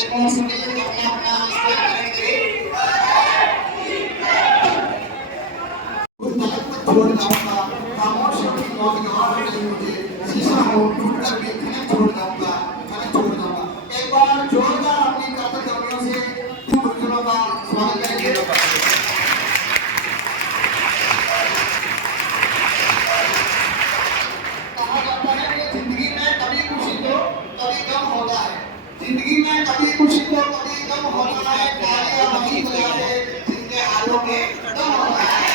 छोड़ जाऊंगा, खामोशियों की नौजवान नहीं मुझे शीशा हो टूट कर भी खनक छोड़ जाऊंगा, खनक छोड़ जाऊंगा। एक बार जोरदार अपनी कर्तव्य जमीनों से गुरुजनों का स्वागत करेंगे। कहा जाता है कि जिंदगी में कभी खुशी तो कभी गम होता है, जिंदगी में कभी खुशी तो कभी गम होता है, तालियां वही बजाते जिनके हाथों में दम होता है।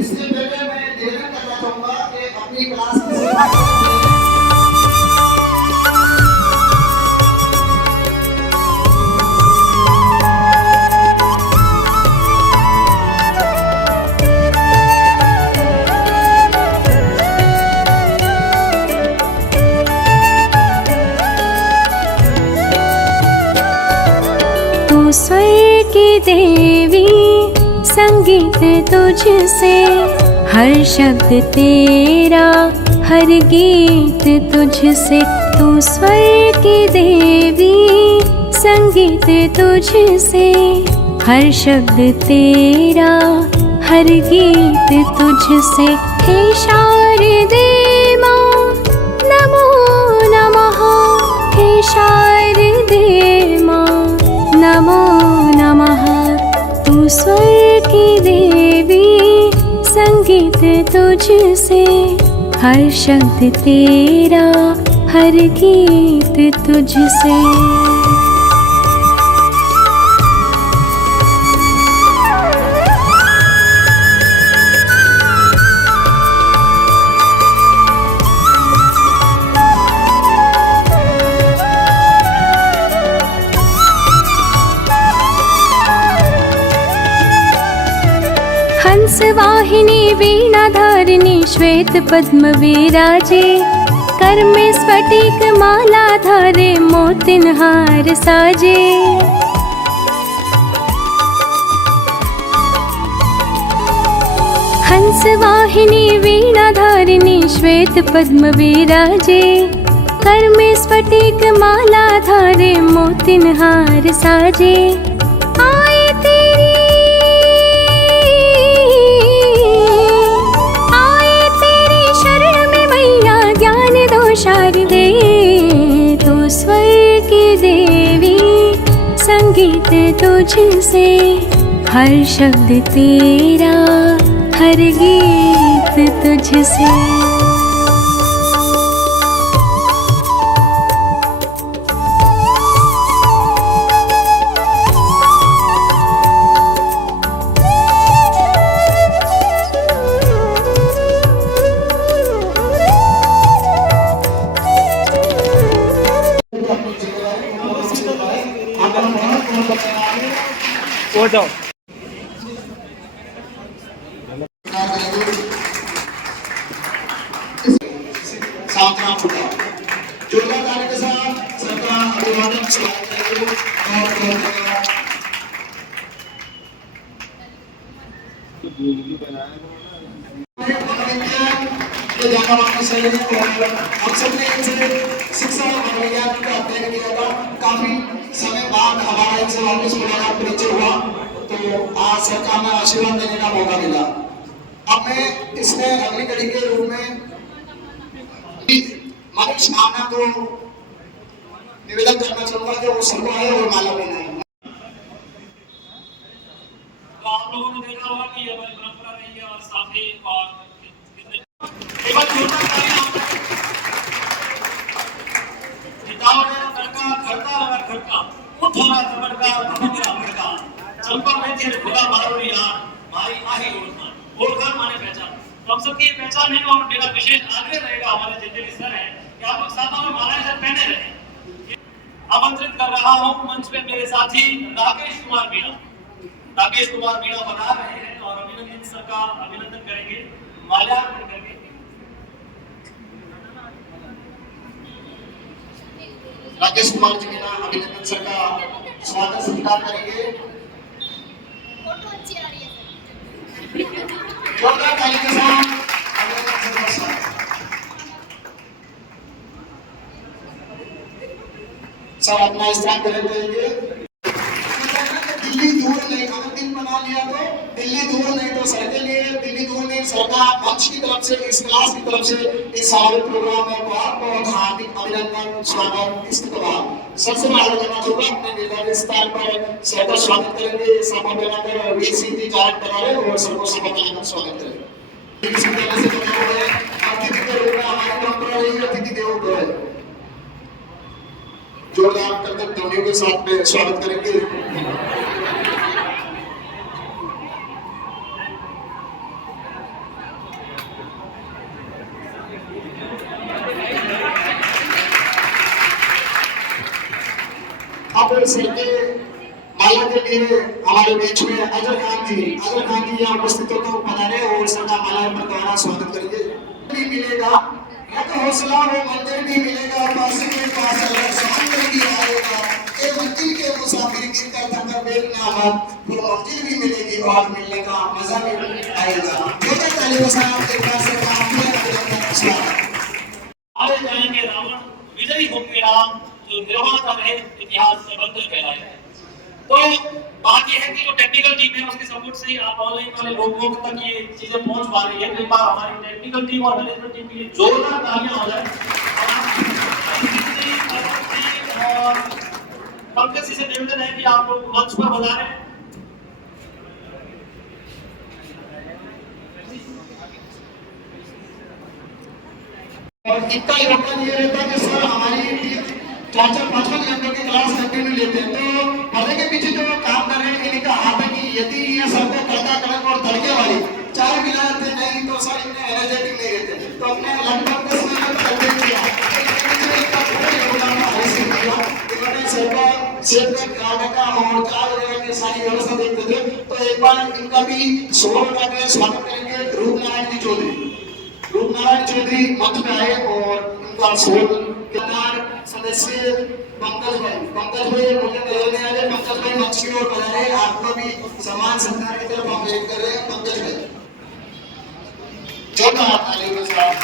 इससे पहले मैं निवेदन करना चाहूंगा कि अपनी क्लास की सेवा तू स्वर की देवी, संगीत तुझसे, हर शब्द तेरा, हर गीत तुझसे। तू स्वर की देवी, संगीत तुझसे, हर शब्द तेरा, हर गीत तुझसे। हे शारदे माँ नमो नमः, हे शारदे माँ नमो नमः। तू स्वर की देवी, संगीत तुझसे, हर शब्द तेरा, हर गीत तुझसे। हंस वाहिनी वीणा धारिणी, श्वेत पद्म विराजे, कर में स्फटिक माला धारे, मोतिन हार साजे। हंस वाहिनी वीणा धारिणी, श्वेत पद्म विराजे, कर में स्फटिक माला धारे, मोतिन हार साजे। शारदे तू स्वर की देवी, संगीत तुझसे, हर शब्द तेरा, हर गीत तुझसे। हो जाओ। सावधान होगा, जोरदार ताली के साथ सबका अभिवादन हम सबने इनसे शिक्षा और मनोविज्ञान का अध्ययन किया था। काफी समय बाद हमारा इनसे वापस मुलाकात परिचय हुआ, तो आज सरकार में आशीर्वाद देने का मौका मिला। अब मैं इसमें अगली कड़ी के रूप में मनीष भावना को निवेदन करना चाहूंगा कि वो सबको आए और माला बनाए। तो आप लोगों ने देखा होगा कि ये हमारी परंपरा रही है और साथी और चंपा में तेरे खुदा मारो यार, मारी आही ओळखान माने पहचान। तो हम सबकी ये पहचान है और मेरा विशेष आग्रह रहेगा हमारे जितने भी सर हैं कि आप लोग साथ में मालाएं सर पहने रहें। आमंत्रित कर रहा हूं मंच पे मेरे साथी राकेश कुमार मीणा। राकेश कुमार मीणा बता रहे हैं और अभिनंदन सर का अभिनंदन करेंगे माल्यार्पण करके। राकेश कुमार जी मीणा अभिनंदन सर का स्वागत स्वीकार करेंगे। फोटो अच्छी आ रही है। जोरदार ताली के साथ अभिनंदन सर का स्वागत। सब अपना स्थान ग्रहण करेंगे। दिल्ली दूर नहीं, अगर दिल बना लिया तो दिल्ली दूर नहीं, तो सर के लिए दिल्ली दूर नहीं। सरकार मंच की तरफ से, इस क्लास की तरफ से इस सारे प्रोग्राम में बहुत बहुत हार्दिक अभिनंदन, स्वागत, इस्तकबाल। सबसे पहले मैं चाहूंगा अपने निर्धारित स्थान पर सबका स्वागत करेंगे। सबको बनाकर वीसीटी जारी कराए और सबको सबका स्वागत करेंगे। इस तरह से बनाए अतिथि के रूप में हमारी परंपरा रही है, अतिथि देवो भव। जोरदार करतब ध्वनियों के साथ में स्वागत करेंगे। अब सर के माला के लिए हमारे बीच में अजर खान जी यहाँ उपस्थित होकर पधारे और सर का माला पर द्वारा स्वागत करेंगे। भी मिलेगा, एक हौसला वो मंदिर भी मिलेगा, पासी में पास समंदर भी आएगा, एक मंजिल के मुसाफिर गिर कर थकर बेलना मत, वो मंजिल भी मिलेगी और मिलने का मजा भी आएगा। जोरदार तालियों के साथ एक बार से आगे जाएंगे रावण, विजयी होंगे राम, जो निर्माता रहे इतिहास में बंधन कहलाए। तो बात यह है कि जो टेक्निकल टीम है उसके सपोर्ट से आप ऑनलाइन वाले लोगों तक ये चीजें पहुंच पा रही है। एक बार हमारी टेक्निकल टीम और मैनेजमेंट टीम के लिए जोरदार तालियां हो जाए। और पंकज जी से निवेदन है कि आप लोग मंच पर बजा रहे हैं। और इतना योगदान ये रहता है कि सर हमारी टीम 4-5 घंटे की क्लास कंटिन्यू लेते हैं। तो पर्दे के पीछे जो काम कर रहे हैं इनका हाथ है कि यदि ये सर को तड़का कड़क और तड़के वाली चाय पिलाते नहीं तो सर इतने एनर्जेटिक नहीं रहते। तो अपने लगभग 10 मिनट कंटिन्यू किया, इन्होंने सर का सेट का खाने का और चाय वगैरह की सारी व्यवस्था देखते थे। तो एक बार इनका भी सोहर का स्वागत करेंगे। रूपनारायण चौधरी मंच में आए और उनका सोहर सदस्य पंकज भाई मुझे मिलने आए। पंकज भाई मंच की ओर पधारे, आपको भी समान सत्कार की तरफ हम वेट कर रहे हैं। पंकज भाई जोरदार तालियों के साथ।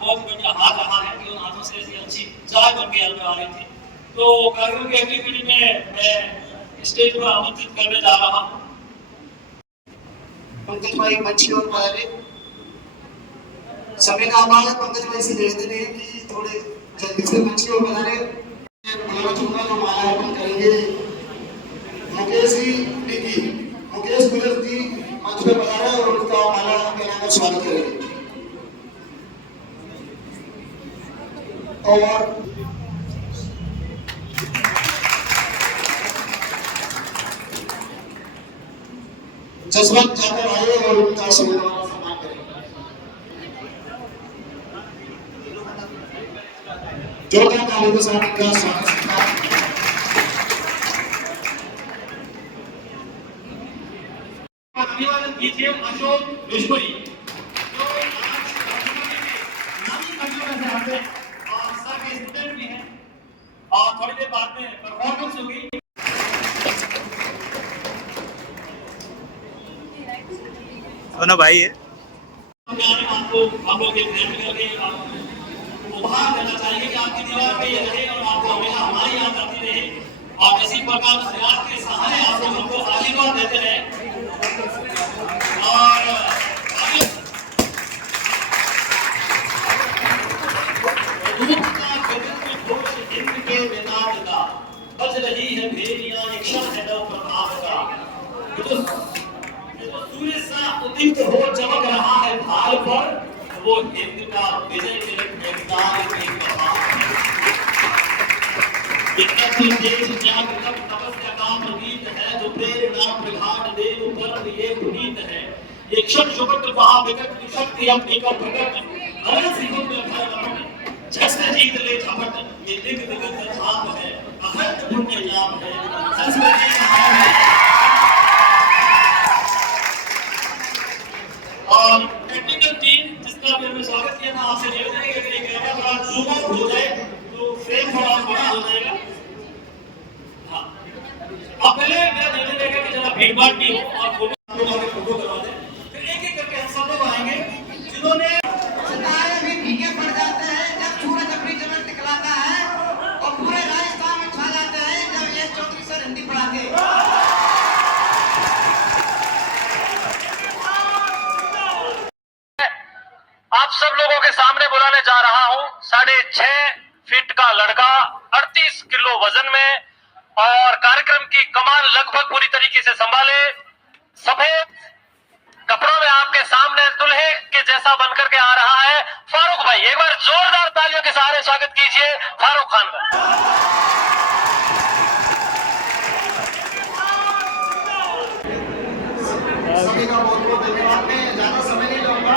बहुत बढ़िया हाथ रहा है कि उन हाथों से ऐसी अच्छी चाय बन के आ रही थी। तो कार्यक्रम की अगली पीढ़ी में मैं स्टेज पर आमंत्रित करने जा रहा हूँ। पंकज भाई मंच की ओर पधारे। समय का अभाव है, पंकज भाई से निवेदन है कि थोड़े जल्दी से मंच की ओर पधारे। जो माला अर्पण करेंगे मुकेश जी मंच पे पधारे और उनका माला पहनाकर स्वागत करेंगे। और जसवंत जाकर आए और उनका सम्मान करेंगे। जोरदार तालियों के साथ उनका स्वागत अभिवादन कीजिए अशोक विश्वरी जो स्टूडेंट भी हैं और थोड़ी देर बाद में परफॉर्मेंस होगी। दोनों भाई है। आपको हम लोग एक ग्रैंड करके उपहार देना चाहिए कि आपकी दीवार पे ये रहे और आपको हमेशा हमारी याद आती रहे और इसी प्रकार प्रयास के सहारे आप लोग हमको आशीर्वाद देते रहे। और बज रही है भेड़ियां, एक क्षण है नव प्रभात का। तो सूर्य सा उदित हो चमक रहा है भाल पर, वो हिंद का विजय तिलक मेघनाद की बहार। इतना देश जाग तब तपस्या का प्रतीक है, जो प्रेरणा प्रगाढ़ देव कर्म ये पुनीत है। ये क्षण शुभक वहा विकट की शक्ति अपनी कर प्रकट, हर सिंह में भर जैसे जीत ले झपट। ये दिग दिगंत धाम है, अहंत पुण्य याम है, संस्कृति महान है। और टेक्निकल टीम जिसका भी हमें स्वागत किया था, आपसे निवेदन है कि अब पहले मेरा निर्णय रहेगा कि जरा भीड़ भाड़ भी और फोटो करवा दें, फिर एक एक करके हम सब लोग आएंगे जिन्होंने सितारे भी फीके पड़ जाते हैं जब सूरज अपनी चमक दिखलाता है और पूरे राजस्थान में छा जाते हैं जब ये चौधरी सर हिंदी पढ़ाते हैं। आप सब लोगों के सामने बुलाने जा रहा हूं 6.5 फीट का लड़का 38 किलो वजन में, और कार्यक्रम की कमान लगभग पूरी तरीके से संभाले, सफेद कपड़ों में आपके सामने दुल्हे के जैसा बनकर के आ रहा है फारूक भाई। एक बार जोरदार तालियों के सहारे स्वागत कीजिए फारूक खान का। सभी का बहुत बहुत धन्यवाद। मैं ज्यादा समय नहीं लूंगा,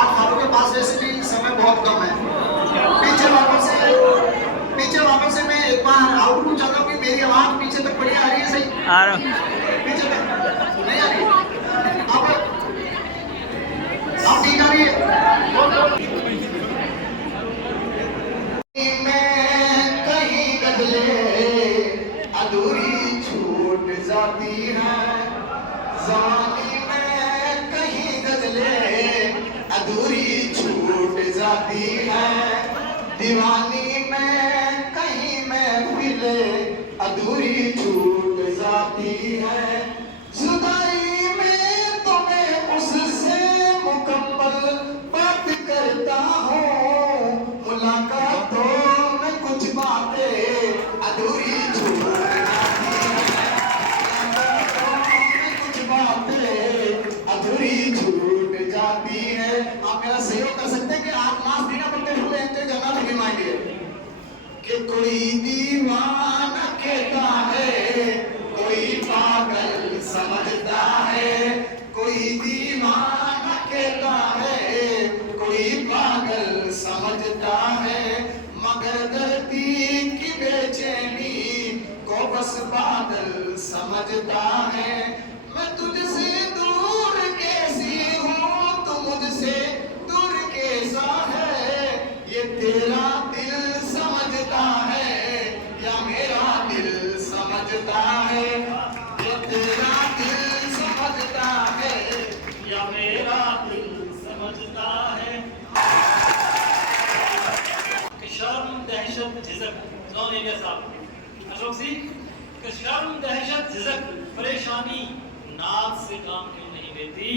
आप लोगों के पास वैसे भी समय बहुत कम है। पीछे वापस से मैं एक बार आउटपुट चाहता हूँ कि मेरी आवाज पीछे तक बढ़िया आ रही है? सही आ रहा पीछे तक नहीं आ रही? आप ठीक आ रही है? मैं कहीं बदले अधूरी छूट जाती है, ज़माने में कहीं बदले अधूरी छूट जाती है, दीवानी में कहीं महफिले अधूरी छूट जाती है, जुदाई में तो मैं उससे मुकम्मल बात करता हूँ, मुलाकातों में कुछ बातें अधूरी छूट जाती है, मुलाकातों में कुछ बातें अधूरी छूट जाती है। आप मेरा सहयोग कर सकते हैं कि आप लास्ट दिन अपने फुल एंजॉय करना भी मांगे कि कोई दीवाना कहता है, कोई पागल समझता है, कोई दीवाना कहता है, कोई पागल समझता है, मगर धरती की बेचैनी को बस बादल समझता है। मैं तुझसे दूर कैसी हूँ, तू मुझसे दूर कैसा है, ये तेरा दिल समझता है या मेरा दिल समझता है, ये तेरा दिल समझता है या मेरा दिल समझता है। शर्म दहशत झिझक जॉन एलिया साहब, अशोक सिंह, कि शर्म दहशत झिझक परेशानी नाक से काम क्यों नहीं लेती।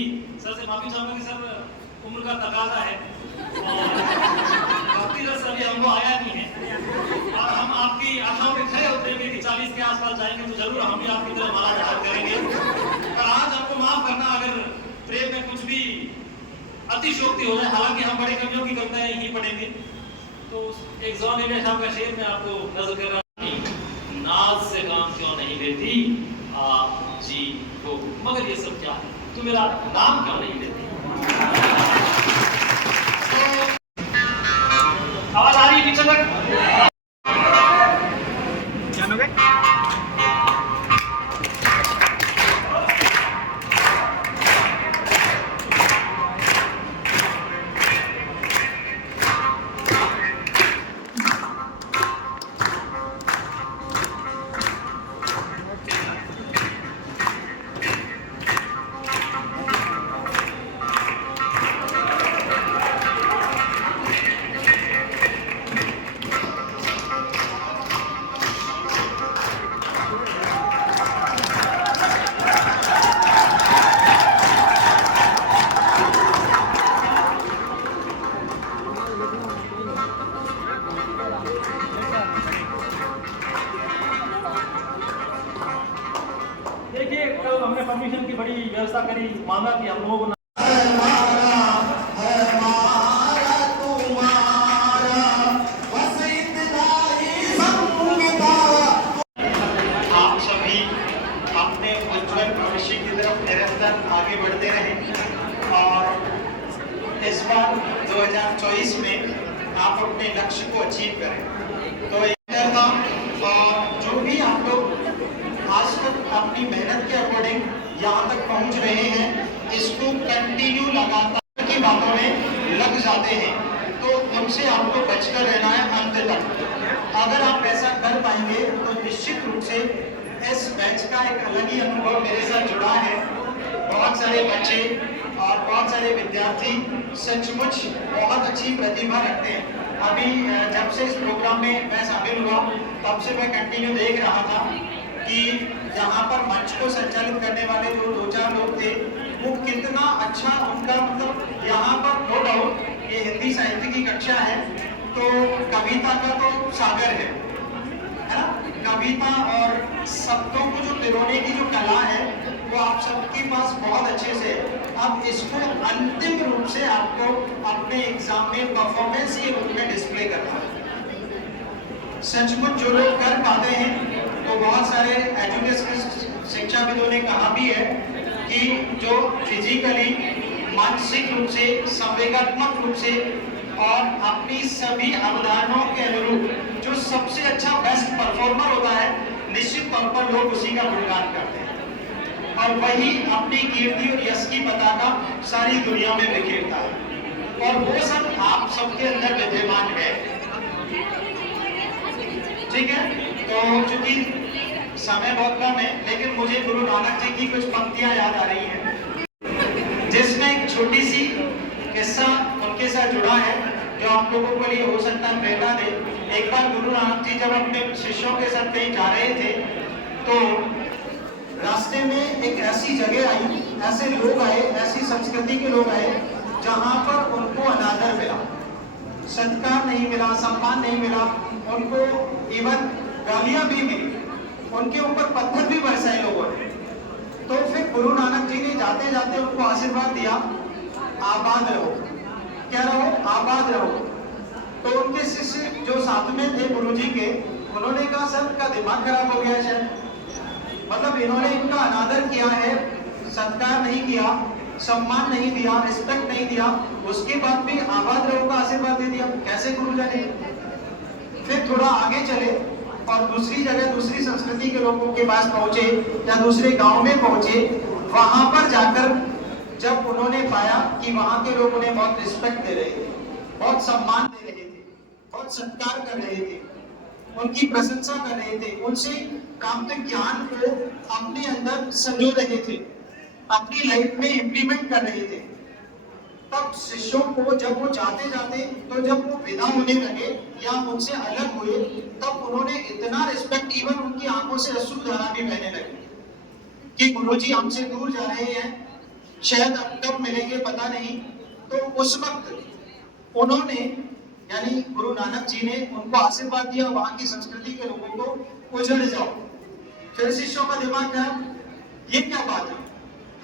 सर से माफी चाहूंगा कि सर उम्र का तकाजा है और भक्ति रस अभी हमको आया नहीं है, और हम आपकी आशाओं पे खरे होते हैं कि 40 के आसपास जाएंगे तो जरूर हम भी आपकी तरह माला धारण करेंगे। और आज हमको माफ करना अगर प्रेम में कुछ भी अतिशोक्ति हो जाए, हालांकि हम बड़े कवियों की कविताएं ही पढ़ेंगे। तो एक जॉन एलिया साहब का शेर में आपको नजर कर रहा हूं, नाज से काम क्यों नहीं लेती आप जी को, मगर ये सब क्या है, तू मेरा नाम क्यों नहीं लेती। आवाज आ रही है पीछे तक? जानोगे? देखिए कल हमने परमिशन की बड़ी व्यवस्था करी, मांगा कि हम लोगों को आप सभी अपने उज्जवल भविष्य की तरफ निरंतर आगे बढ़ते रहें, और इस बार 2024 में आप अपने लक्ष्य को अचीव करें। तो और जो भी आप लोग आज तक अपनी मेहनत के अकॉर्डिंग यहाँ तक पहुँच रहे हैं, इसको कंटिन्यू लगातार की बातों में लग जाते हैं, तो उनसे आपको बचकर रहना है अंत तक। अगर आप ऐसा कर पाएंगे तो निश्चित रूप से इस बैच का एक अलग ही अनुभव मेरे साथ जुड़ा है। बहुत सारे बच्चे और बहुत सारे विद्यार्थी सचमुच बहुत अच्छी प्रतिभा रखते हैं। अभी जब से इस प्रोग्राम में मैं शामिल हुआ तब से मैं कंटिन्यू देख रहा था कि यहाँ पर मंच को संचालित करने वाले जो 2-4 लोग थे वो कितना अच्छा उनका मतलब यहाँ पर नो डाउट ये हिंदी साहित्य की कक्षा है तो कविता का तो सागर है ना। कविता और शब्दों को जो पिरोने की जो कला है वो आप सबके पास बहुत अच्छे से है। अब इसको अंतिम रूप से आपको अपने एग्जाम में परफॉर्मेंस के रूप में डिस्प्ले करना है। सचमुच जो लोग कर पाते हैं तो बहुत सारे एजुकेशन शिक्षाविदों ने कहा भी है कि जो फिजिकली मानसिक रूप से संवेगात्मक रूप से और अपनी सभी अवधारणाओं के अनुरूप जो सबसे अच्छा बेस्ट परफॉर्मर होता है निश्चित तौर पर लोग उसी का गुणगान करते हैं और वही अपनी कीर्ति और यश की पताका सारी दुनिया में बिखेरता है और वो सब आप सबके अंदर विद्यमान है। ठीक है, तो चूंकि समय बहुत कम है लेकिन मुझे गुरु नानक जी की कुछ पंक्तियां याद आ रही हैं जिसमें एक छोटी सी किस्सा उनके साथ जुड़ा है जो आप लोगों के लिए हो सकता है प्रेरणा दे। एक बार गुरु नानक जी जब अपने शिष्यों के साथ कहीं जा रहे थे तो रास्ते में एक ऐसी जगह आई, ऐसे लोग आए, ऐसी संस्कृति के लोग आए जहां पर उनको अनादर मिला, सत्कार नहीं मिला, सम्मान नहीं मिला, उनको इवन गालियां भी मिली, उनके ऊपर पत्थर भी बरसाए लोगों ने। तो फिर गुरु नानक जी ने जाते जाते उनको आशीर्वाद दिया, आबाद रहो। क्या रहो? आबाद रहो। तो उनके शिष्य जो साथ में थे गुरु जी के, उन्होंने कहा सर का दिमाग खराब हो गया शायद, मतलब इन्होंने इनका अनादर किया है, सत्कार नहीं किया, सम्मान नहीं दिया, रिस्पेक्ट नहीं दिया, उसके बाद भी आबाद रहो का आशीर्वाद दे दिया, कैसे गुरु जाने। फिर थोड़ा आगे चले और दूसरी जगह दूसरी संस्कृति के लोगों के पास पहुंचे या दूसरे गांव में पहुंचे, वहां पर जाकर जब उन्होंने पाया कि वहां के लोग उन्हें बहुत रिस्पेक्ट दे रहे थे, बहुत सम्मान दे रहे थे, बहुत सत्कार कर रहे थे, उनकी प्रशंसा कर रहे थे, उनसे प्राप्त ज्ञान को अपने अंदर संजो रहे थे, अपनी लाइफ में इंप्लीमेंट कर रहे थे, तब शिष्यों को जब वो जाते जाते तो जब वो विदा होने लगे या उनसे अलग हुए तब उन्होंने इतना रिस्पेक्ट, इवन उनकी आंखों से अश्रुधारा भी बहने लगी कि गुरुजी हमसे दूर जा रहे हैं, शायद अब कब मिलेंगे पता नहीं। तो उस वक्त उन्होंने यानी गुरु नानक जी ने उनको आशीर्वाद दिया, वहां की संस्कृति के लोगों को उजड़ जाओ। फिर शिष्यों का दिमाग खराब, ये क्या बात है,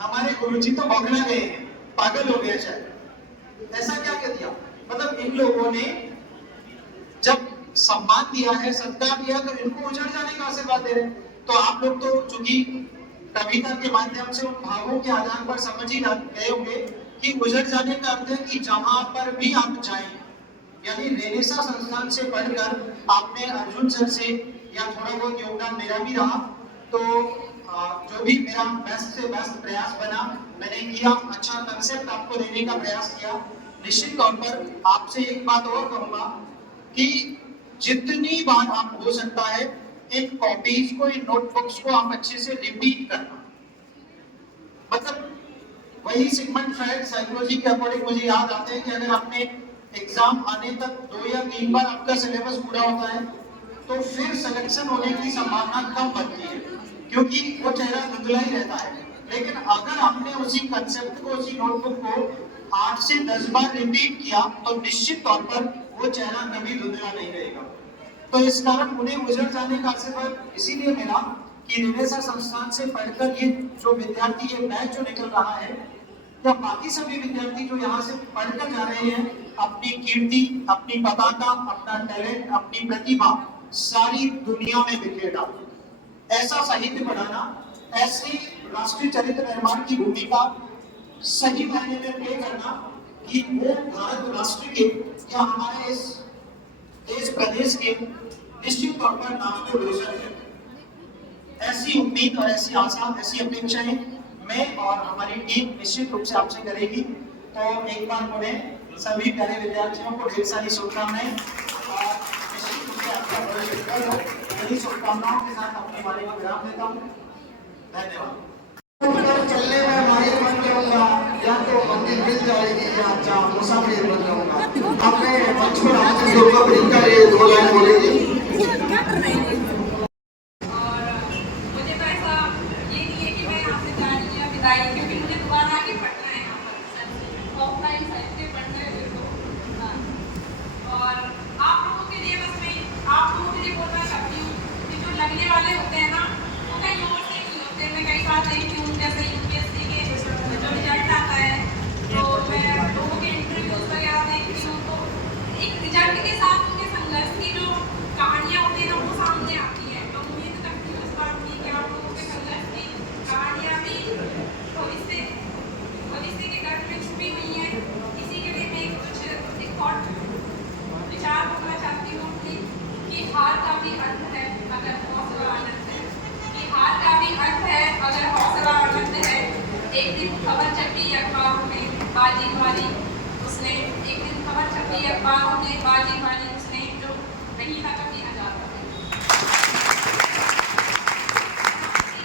हमारे गुरुजी तो बौखला गए हैं, पागल हो गए शायद, ऐसा क्या कर दिया। मतलब इन लोगों ने जब सम्मान दिया है, सत्कार दिया, तो इनको उजड़ जाने का आशीर्वाद दे रहे। तो आप लोग तो चूंकि कविता के माध्यम से उन भावों के आधार पर समझ ही गए होंगे कि उजड़ जाने का अर्थ है कि जहां पर भी आप जाएं, यानी रेनेसा संस्थान से पढ़कर आपने अर्जुन सर से या थोड़ा बहुत योगदान मेरा भी रहा, तो जो भी मेरा बेस्ट से बेस्ट प्रयास बना मैंने किया, अच्छा कंसेप्ट आपको देने का प्रयास किया। निश्चित तौर पर आपसे एक बात और कहूंगा कि जितनी बार आप हो सकता है इन कॉपीज को, इन नोटबुक्स को आप अच्छे से रिपीट करना। मतलब वही सिगमंड फ्रायड साइकोलॉजी के अकॉर्डिंग मुझे याद आते हैं कि अगर आपने एग्जाम आने तक 2 या 3 बार आपका सिलेबस पूरा होता है तो फिर सिलेक्शन होने की संभावना कम बनती है, क्योंकि वो चेहरा धुंधला ही रहता है। लेकिन अगर आपने उसी कंसेप्ट को, उसी नोटबुक को 8 से 10 बार रिपीट किया तो निश्चित तौर पर वो चेहरा कभी धुंधला नहीं रहेगा। तो इस कारण उन्हें उजड़ जाने का आशीर्वाद इसीलिए मिला कि रेनेसा संस्थान से पढ़कर ये जो विद्यार्थी, ये बैच जो निकल रहा है, या बाकी सभी विद्यार्थी जो यहाँ से पढ़कर जा रहे हैं, अपनी कीर्ति, अपनी पताका, अपना टैलेंट, अपनी प्रतिभा सारी दुनिया में बिखेर डाले। ऐसा साहित्य बढ़ाना, ऐसे राष्ट्रीय चरित्र निर्माण की भूमिका सही मायने में प्ले करना कि वो भारत राष्ट्र के या हमारे इस देश प्रदेश के निश्चित तौर पर नाम को रोशन करें। ऐसी उम्मीद और ऐसी आशा, ऐसी अपेक्षाएं मैं और हमारी टीम निश्चित रूप से आपसे करेगी। तो एक बार उन्हें सभी प्यारे विद्यार्थियों को ढेर सारी शुभकामनाएं और निश्चित रूप से आपका भविष्य उज्जवल हो। यही शुभकामनाओं के साथ अपनी वाणी को विराम देता हूँ। धन्यवाद। चलने में माहिर बन जाऊंगा या तो मंदिर मिल जाएगी या अच्छा मुसाफिर बन जाऊंगा। अपने मंच पर आते दुर्गा प्रियंका ये 2 लाइन बोलेगी। और मुझे तो ऐसा ये नहीं है कि मैं यहाँ से जा रही हूँ या विदाई, क्योंकि मुझे दोबारा आगे पढ़ना है यहाँ पर ऑफलाइन साइड से पढ़ना है मेरे को। हाँ। और आप लोगों के लिए बस मैं आप लोगों के लिए बोलना चाहती हूँ कि जो लगने वाले होते हैं ना वो कहीं और से नहीं होते। मैं कई बार देखती हूँ जैसे यूपीएससी के जो रिजल्ट आता है तो मैं लोगों के इंटरव्यूज वगैरह देखती हूँ, तो एक रिजल्ट के साथ उनके संघर्ष की जो कहानियाँ होती हैं ना वो सामने आती हैं। तो उम्मीद करती हूँ इस बात की कि आप लोगों के संघर्ष की कहानियाँ भी भविष्य के गर्भ में छुपी हुई हैं। इसी के लिए मैं कुछ एक थॉट विचार करना चाहती हूँ कि हार का भी अर्थ है अगर हौसला आनंद है, कि हार का भी अर्थ है अगर हौसला आनंद है। एक दिन खबर छपी अखबारों में बाजी वाली उसने, एक दिन खबर छपी अखबारों में बाजी वाली उसने, जो नहीं था कभी हजार।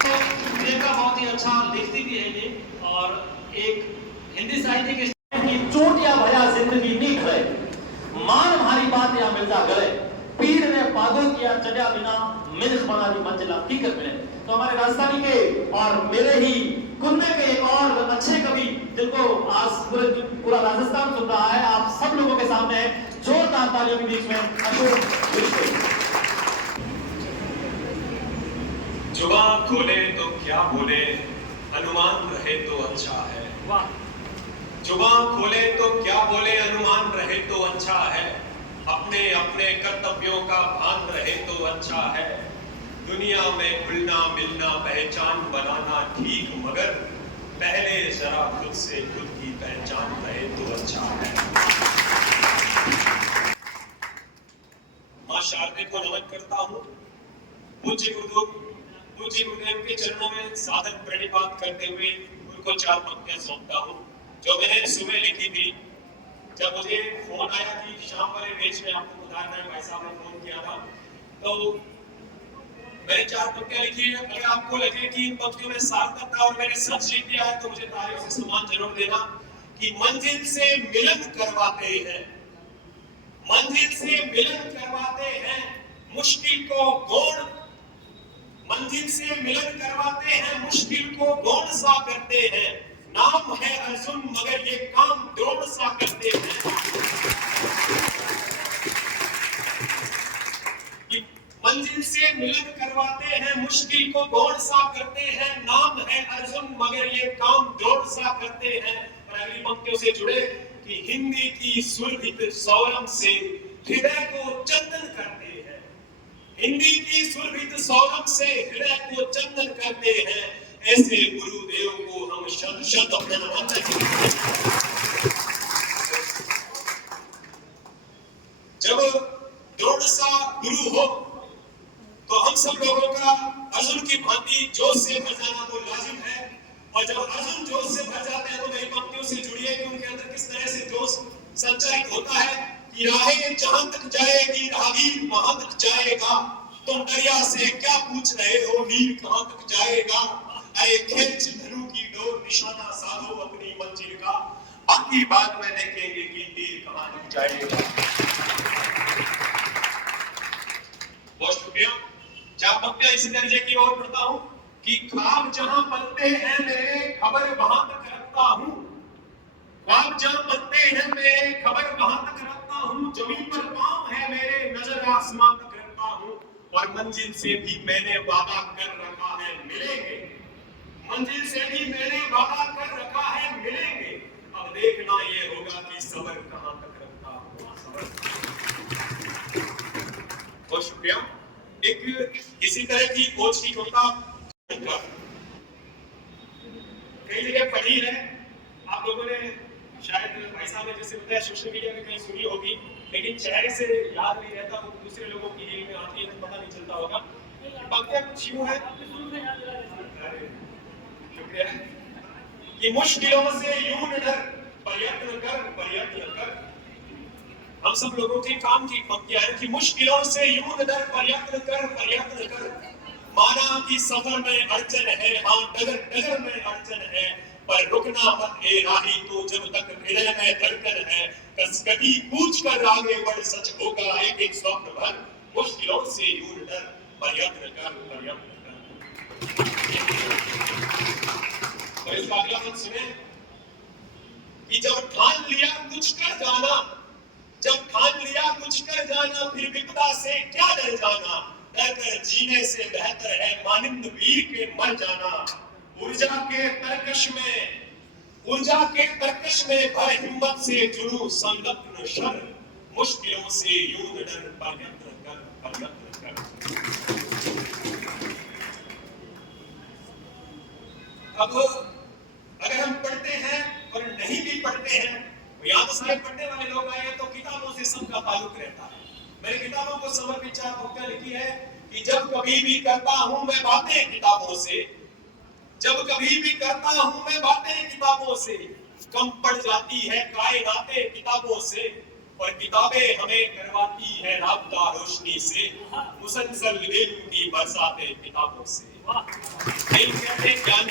तो प्रियंका बहुत ही अच्छा लिखती भी है ये, और एक हिंदी साहित्य के की चोट या भया जिंदगी नी खड़े, मान हमारी बात या मिलता गले, पीर ने पागल किया चढ़ा बिना मिल्ख बना दी मंजिल हकीकत में। तो हमारे राजस्थानी के और मेरे ही कुन्ने के एक और अच्छे कवि जिनको आज पूरा राजस्थान सुन रहा है, आप सब लोगों के सामने है, जोरदार तालियों के बीच में अशोक विश्व। जुबान खोले तो क्या बोले, अनुमान रहे तो अच्छा है। वाह। जुबान खोले तो क्या बोले, अनुमान रहे तो अच्छा है। अपने अपने कर्तव्यों का भान रहे तो अच्छा है। दुनिया में घुलना मिलना पहचान बनाना ठीक, मगर पहले जरा खुद से खुद की पहचान रहे तो अच्छा है। मां शारदे को नमन करता हूँ। पूज्य गुरुदेव के चरणों में सादर प्रणिपात करते हुए उनको 4 पंक्तियां सौंपता हूँ, जो मैंने सुबह लिखी थी। जब मुझे फोन आया कि शाम वाले बैच में आपको बता रहे भाई साहब ने फोन किया था, तो मैंने 4 पंक्तियां लिखी है। अगर आपको लगे कि इन पंक्तियों में सार्थकता और मैंने सच लिख दिया है तो मुझे तालियों से सम्मान जरूर देना। कि मंजिल से मिलन करवाते हैं, मंजिल से मिलन करवाते हैं, मुश्किल को गौण, मंजिल से मिलन करवाते हैं, मुश्किल को गौण सा करते हैं। नाम है अर्जुन मगर ये काम द्रोण सा करते हैं। मंजिल से मिलन करवाते हैं, मुश्किल को गौण सा करते हैं। नाम है अर्जुन मगर ये काम द्रोण सा करते हैं। और अगली पंक्तियों से जुड़े कि हिंदी की सुरभित सौरभ से हृदय को चंदन करते हैं, हिंदी की सुरभित सौरभ से हृदय को चंदन करते हैं। ऐसे गुरुदेव को हम शत शत प्रणाम करते हैं। जब द्रोण सा गुरु हो तो हम सब लोगों का अर्जुन की भांति जोश से भर जाना तो लाजिम है। और जब अर्जुन जोश से भर जाते हैं तो मेरी पंक्तियों से जुड़िए कि उनके अंदर किस तरह से जोश संचारित होता है। कि राहें जहां तक जाएगी राहगीर वहां तक जाएगा, तुम दरिया से क्या पूछ रहे हो नीर कहां तक जाएगा। अरे खींच धनु की डोर निशाना साधो अपनी मंजिल का, बाकी बाद में देखेंगे कि तीर कहां तक जाएगा। बहुत शुक्रिया। 4 पंक्तियां इसी दर्जे की ओर पढ़ता हूं कि ख्वाब जहां बनते हैं मेरे खबर वहां तक रखता हूं, ख्वाब जहां बनते हैं मेरे खबर वहां तक रखता हूं। जमीन पर पांव है मेरे नजर आसमान तक रखता हूं। और मंजिल से भी मैंने वादा कर रखा है मिलेंगे, मंजिल से भी मैंने वादा कर रखा है मिलेंगे। अब देखना ये होगा कि सबर कहां तक रखता हूं सबर। बहुत शुक्रिया। एक इसी तरह की खोज की कविता कई जगह पढ़ी है आप लोगों ने, शायद भाई साहब ने जैसे बताया सोशल मीडिया में कहीं सुनी होगी, लेकिन चेहरे से याद नहीं रहता, वो दूसरे लोगों की जेल में आती है तो पता नहीं चलता होगा। पंक्तियां कुछ यूं है, शुक्रिया। कि मुश्किलों से यूं न डर, प्रयत्न कर। हम सब लोगों के काम की पंक्तियां हैं कि मुश्किलों से यूं न डर, प्रयत्न कर। माना कि सफर में अड़चन है, हाँ डगर डगर में अड़चन है, पर रुकना मत ए राही तू जब तक हृदय में धड़कन है। कसकटी कूच कर आगे बढ़, सच होगा एक एक स्वप्न भर, मुश्किलों से यूं न डर, प्रयत्न कर प्रयत्न कर। और इसका अगला मन सुने कि जब ठान लिया कुछ कर जाना, जब ठान लिया कुछ कर जाना, फिर विपदा से क्या डर जाना, डर कर जीने से बेहतर है मानिंद वीर के मर जाना। ऊर्जा के तरकश में भर हिम्मत से जुनू संलग्न शर, मुश्किलों से यूं न डर, प्रयत्न कर प्रयत्न कर। अब अगर हम पढ़ते हैं और नहीं भी पढ़ते हैं, यहाँ तो सारे पढ़ने वाले लोग आए हैं, तो किताबों से सबका ताल्लुक रहता है। मैंने किताबों को समर्पित 4 पंक्तियां लिखी है कि जब कभी भी करता हूं मैं बातें किताबों से, जब कभी भी करता हूं मैं बातें किताबों से, कम पड़ जाती है कायनातें किताबों से, और किताबें हमें करवाती है राबता रोशनी से, मुसलसल इल्म की बरसातें किताबों से। नहीं कहते ज्ञान।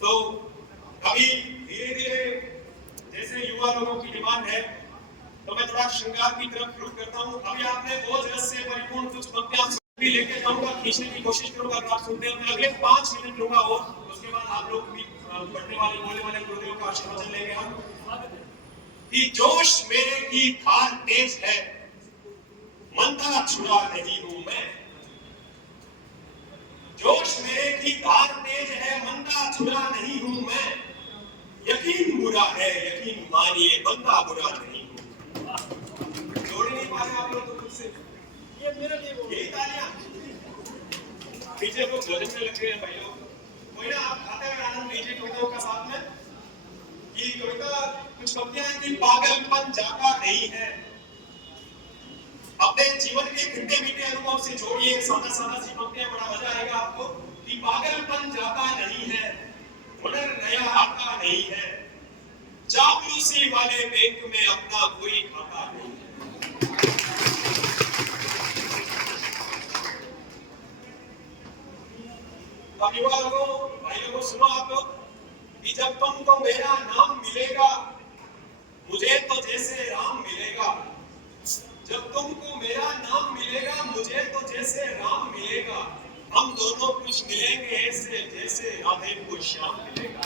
तो अभी धीरे धीरे जैसे युवा लोगों की डिमांड है, तो मैं थोड़ा श्रृंगार की तरफ रुख करता हूँ। अभी आपने ओज रस से परिपूर्ण कुछ पंक्तियां भी लेके जाऊंगा, खींचने की कोशिश करूंगा कि आप सुनते हैं। मैं अगले 5 मिनट लूंगा और उसके बाद आप लोग भी पढ़ने वाले बोलने वाले गुरुदेव का आशीर्वचन लेंगे हम। कि जोश मेरे की धार तेज है, मंदा छुरा नहीं हूं मैं। जोश मेरे की धार तेज है, मंदा छुरा नहीं हूं मैं। यकीन बुरा है, यकीन मानिए बंदा बुरा नहीं हूं। जोड़ नहीं पा रहे आप लोग तो खुद से। ये मेरे लिए वो यही तालियां पीछे को भोजन में लग गए हैं भाई लोग। कोई ना आप खाते हुए आनंद लीजिए कविताओं का साथ में। कि कविता कुछ पंक्तियां हैं कि पागलपन जाता नहीं है। अपने जीवन के खट्टे मीठे अनुभव से जोड़िए सादा सादा सी पंक्तियां, बड़ा मजा आएगा आपको। कि पागलपन जाता नहीं है, हुनर नया आता नहीं है, चापलूसी वाले बैंक में अपना कोई खाता नहीं है। अब युवा लोगों, भाई लोगों, सुनो आप लोग कि जब तुमको मेरा नाम मिलेगा, मुझे तो जैसे राम मिलेगा। जब तुमको मेरा नाम मिलेगा, मुझे तो जैसे राम मिलेगा। हम दोनों कुछ मिलेंगे ऐसे जैसे राधे को श्याम मिलेगा।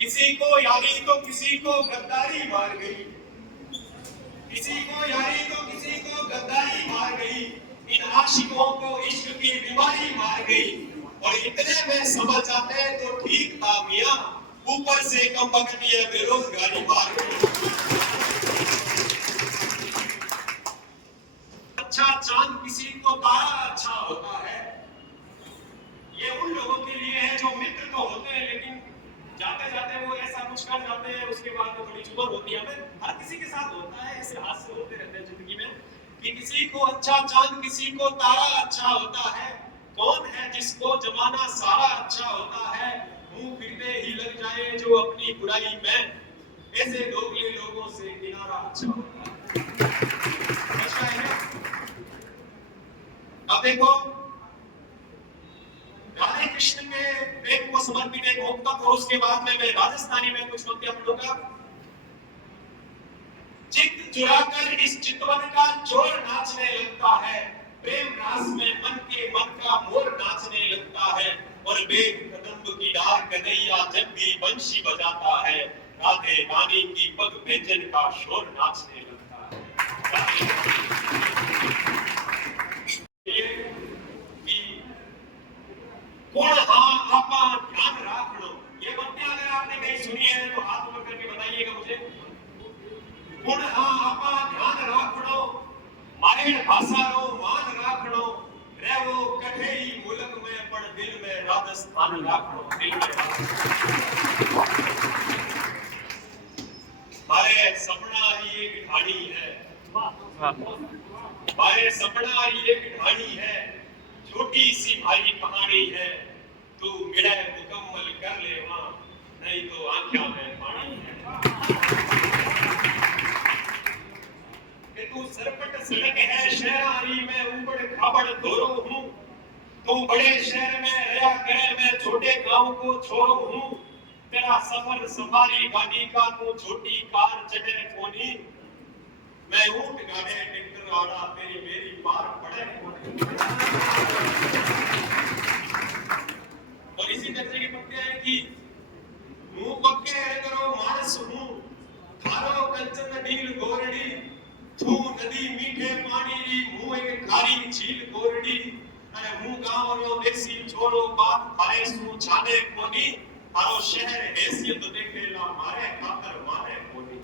किसी को यारी तो किसी को गद्दारी मार गई, किसी को यारी तो किसी को गद्दारी मार गई। इन आशिकों को इश्क की बीमारी मार गई। और इतने में समझ जाते तो ठीक था मियां, ऊपर से कमबख्ती बेरोजगारी मार गई। अच्छा चांद किसी को तारा अच्छा होता है। ये उन लोगों के लिए है जो मित्र तो होते हैं, लेकिन जाते जाते वो ऐसा कुछ कर जाते हैं, उसके बाद तो थोड़ी चुभन होती है। हमें हर किसी के साथ होता है, ऐसे हादसे होते रहते हैं जिंदगी में कि किसी को अच्छा चांद किसी को तारा अच्छा होता है। कौन है जिसको जमाना सारा अच्छा होता है, मुंह फिरते ही लग जाए जो अपनी बुराई में, ऐसे दोगले लोगों से किनारा अच्छा होता है। अब देखो राधे कृष्ण के प्रेम को समर्पित एक मुक्तक, और उसके बाद में मैं राजस्थानी में कुछ पंक्तियां पढ़ूंगा। चित चुराकर इस चितवन का चोर नाचने लगता है, प्रेम रास में मन के मन का मोर नाचने लगता है। और बेग कदम्ब की डार कन्हैया जब भी बंशी बजाता है, राधे रानी की पग व्यंजन का शोर नाचने लगता है। कौन हाँ आपा ध्यान राख लो, ये पंक्तियां अगर आपने कहीं सुनी है तो हाथ ऊपर करके बताइएगा मुझे। कौन हाँ आपा ध्यान राख लो, मारे भाषारो मान राखणो, रेवो कठेई मुल्क में पण दिल में राजस्थान राखणो। दिल में मारे सपना ही एक ढाणी है, मारे सपना ही एक ढाणी है, छोटी सी भारी कहानी है। तू मिले मुकम्मल कर ले मां, नहीं तो आंखों में पानी है। कि तू सरपट सड़क है शहरारी में ऊबड़ खाबड़ दौरो हूँ, तू बड़े शहर में रहा करे मैं छोटे गांव को छोरो हूँ, तेरा सफर सफारी गाड़ी का तू छोटी कार चढ़े कोनी, मैं ऊंट गाड़े ट्रैक्टर आड़ा तेरी मेरी पार पड़े कोनी। और इसी तरह की पंक्तियां है कि मुंह पक्के है करो मानस हूँ, थारो कंचन नील गोरड़ी, तू नदी मीठे पानी री मुंह एक खारी झील गोरड़ी, अरे मुंह गांव रो देसी छोरो बात थारे सु छाने कोनी, थारो शहर हैसियत देखेला मारे खातर माने कोनी।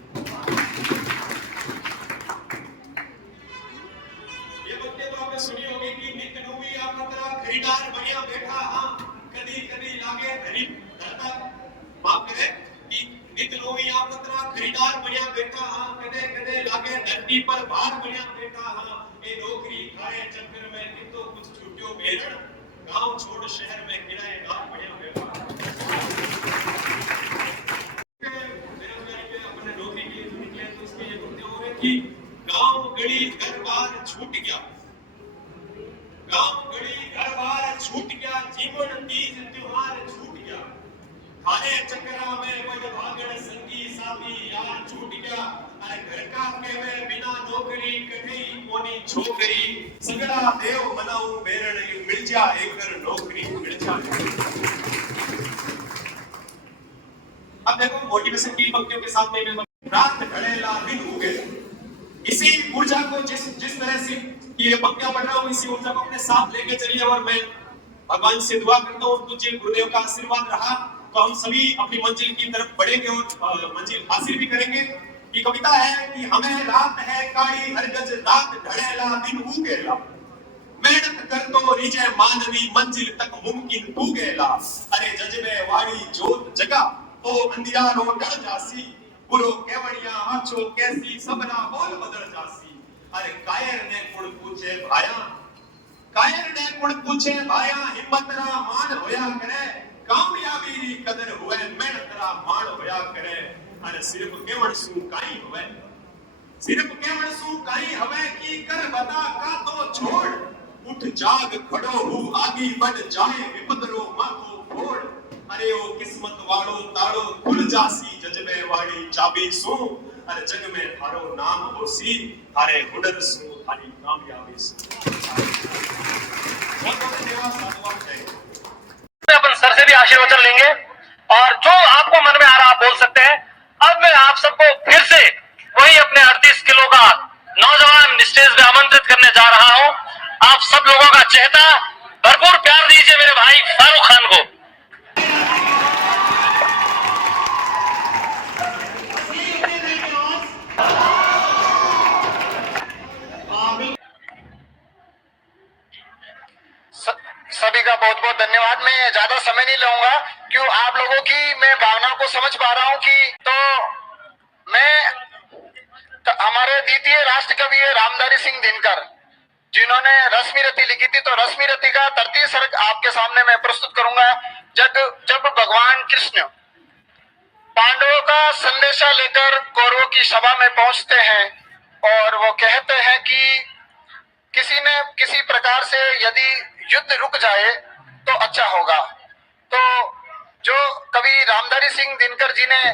ये बातें तो आपने सुनी होगी कि नित नवी आपका खरीदार बढ़िया बैठा हां, कदी कदी लागे गरीब धरता, माफ करे कि नित नवी आपका खरीदार बढ़िया बैठा हां, कदे कदे लागे धरती पर भार बढ़िया बैठा हां, ए नौकरी खाए चक्कर में नितो कुछ छूट्यो बेरण, गांव छोड़ शहर में किराए गांव बढ़िया बैठा। बेरोजगारी पे अपने नौकरी के लिए निकले तो इसके ये मुद्दे हो रहे कि गांव गली घर बार छूट गया, गांव गली घर बार छूट गया, जीवन तीज त्योहार छूट गया, खाने चक्करा में बड़ भागण संगी साथी यार छूट गया, अरे घर का केवे बिना नौकरी कठई कोनी छोकरी, सगड़ा देव मनाऊ बेरण मिल जा एक नौकरी मिल जा। अब देखो मोटिवेशन की पंक्तियों के साथ में रात ढलेला दिन उगे, इसी ऊर्जा को जिस तरह से ये पंक्तियां पढ़ रहा हूं इसी ऊर्जा को अपने साथ लेके चलिए, और मैं भगवान से दुआ करता हूं तुझे गुरुदेव का आशीर्वाद रहा तो हम सभी अपनी मंजिल की तरफ बढ़ेंगे और मंजिल हासिल भी करेंगे। ये कविता है कि हमें रात है काली हर गज रात ढलेला दिन उगेला, मेहनत कर तो रिजे मानवी मंजिल तक मुमकिन उगेला, अरे जजबे वाली जोत जगा तो अंधियारो डर जासी, बुरो केवड़िया आंचो कैसी सबना बोल बदल जासी, अरे कायर ने कुण पूछे भाया, कायर ने कुण पूछे भाया, हिम्मत रा मान होया करे, कामयाबी री कदर हुए मेहनत रा मान होया करे, अरे सिर्फ केवड़ सु काई होवे, सिर्फ केवड़ सु काई हवे की कर बता का तो छोड़, उठ जाग खड़ो हूँ आगे बढ़ जाए विपदरो माथो फोड़, अरे ओ किस्मत वालो तारो खुल जासी जजबे वाली चाबी सु, अरे जग में थारो नाम होसी थारे हुनर सु थारी कामयाबी सु। अपन सर से भी आशीर्वचन लेंगे और जो आपको मन में आ रहा आप बोल सकते हैं। अब मैं आप सबको फिर से वही अपने 38 किलो का नौजवान स्टेज पे आमंत्रित करने जा रहा हूं। आप सब लोगों का चहेता भरपूर प्यार दीजिए मेरे भाई फारूक खान को। सभी का बहुत बहुत धन्यवाद। मैं ज्यादा समय नहीं लूंगा क्यों आप लोगों की मैं भावनाओं को समझ पा रहा हूं कि हमारे द्वितीय राष्ट्र कवि रामधारी सिंह दिनकर जिन्होंने रश्मि रति लिखी थी, तो रश्मि रति का 33 सर्ग आपके सामने मैं प्रस्तुत करूंगा। जब भगवान कृष्ण पांडवों का संदेशा लेकर कौरवों की सभा में पहुंचते हैं और वो कहते हैं कि किसी प्रकार से यदि युद्ध रुक जाए तो अच्छा होगा, तो जो कवि रामधारी सिंह दिनकर जी ने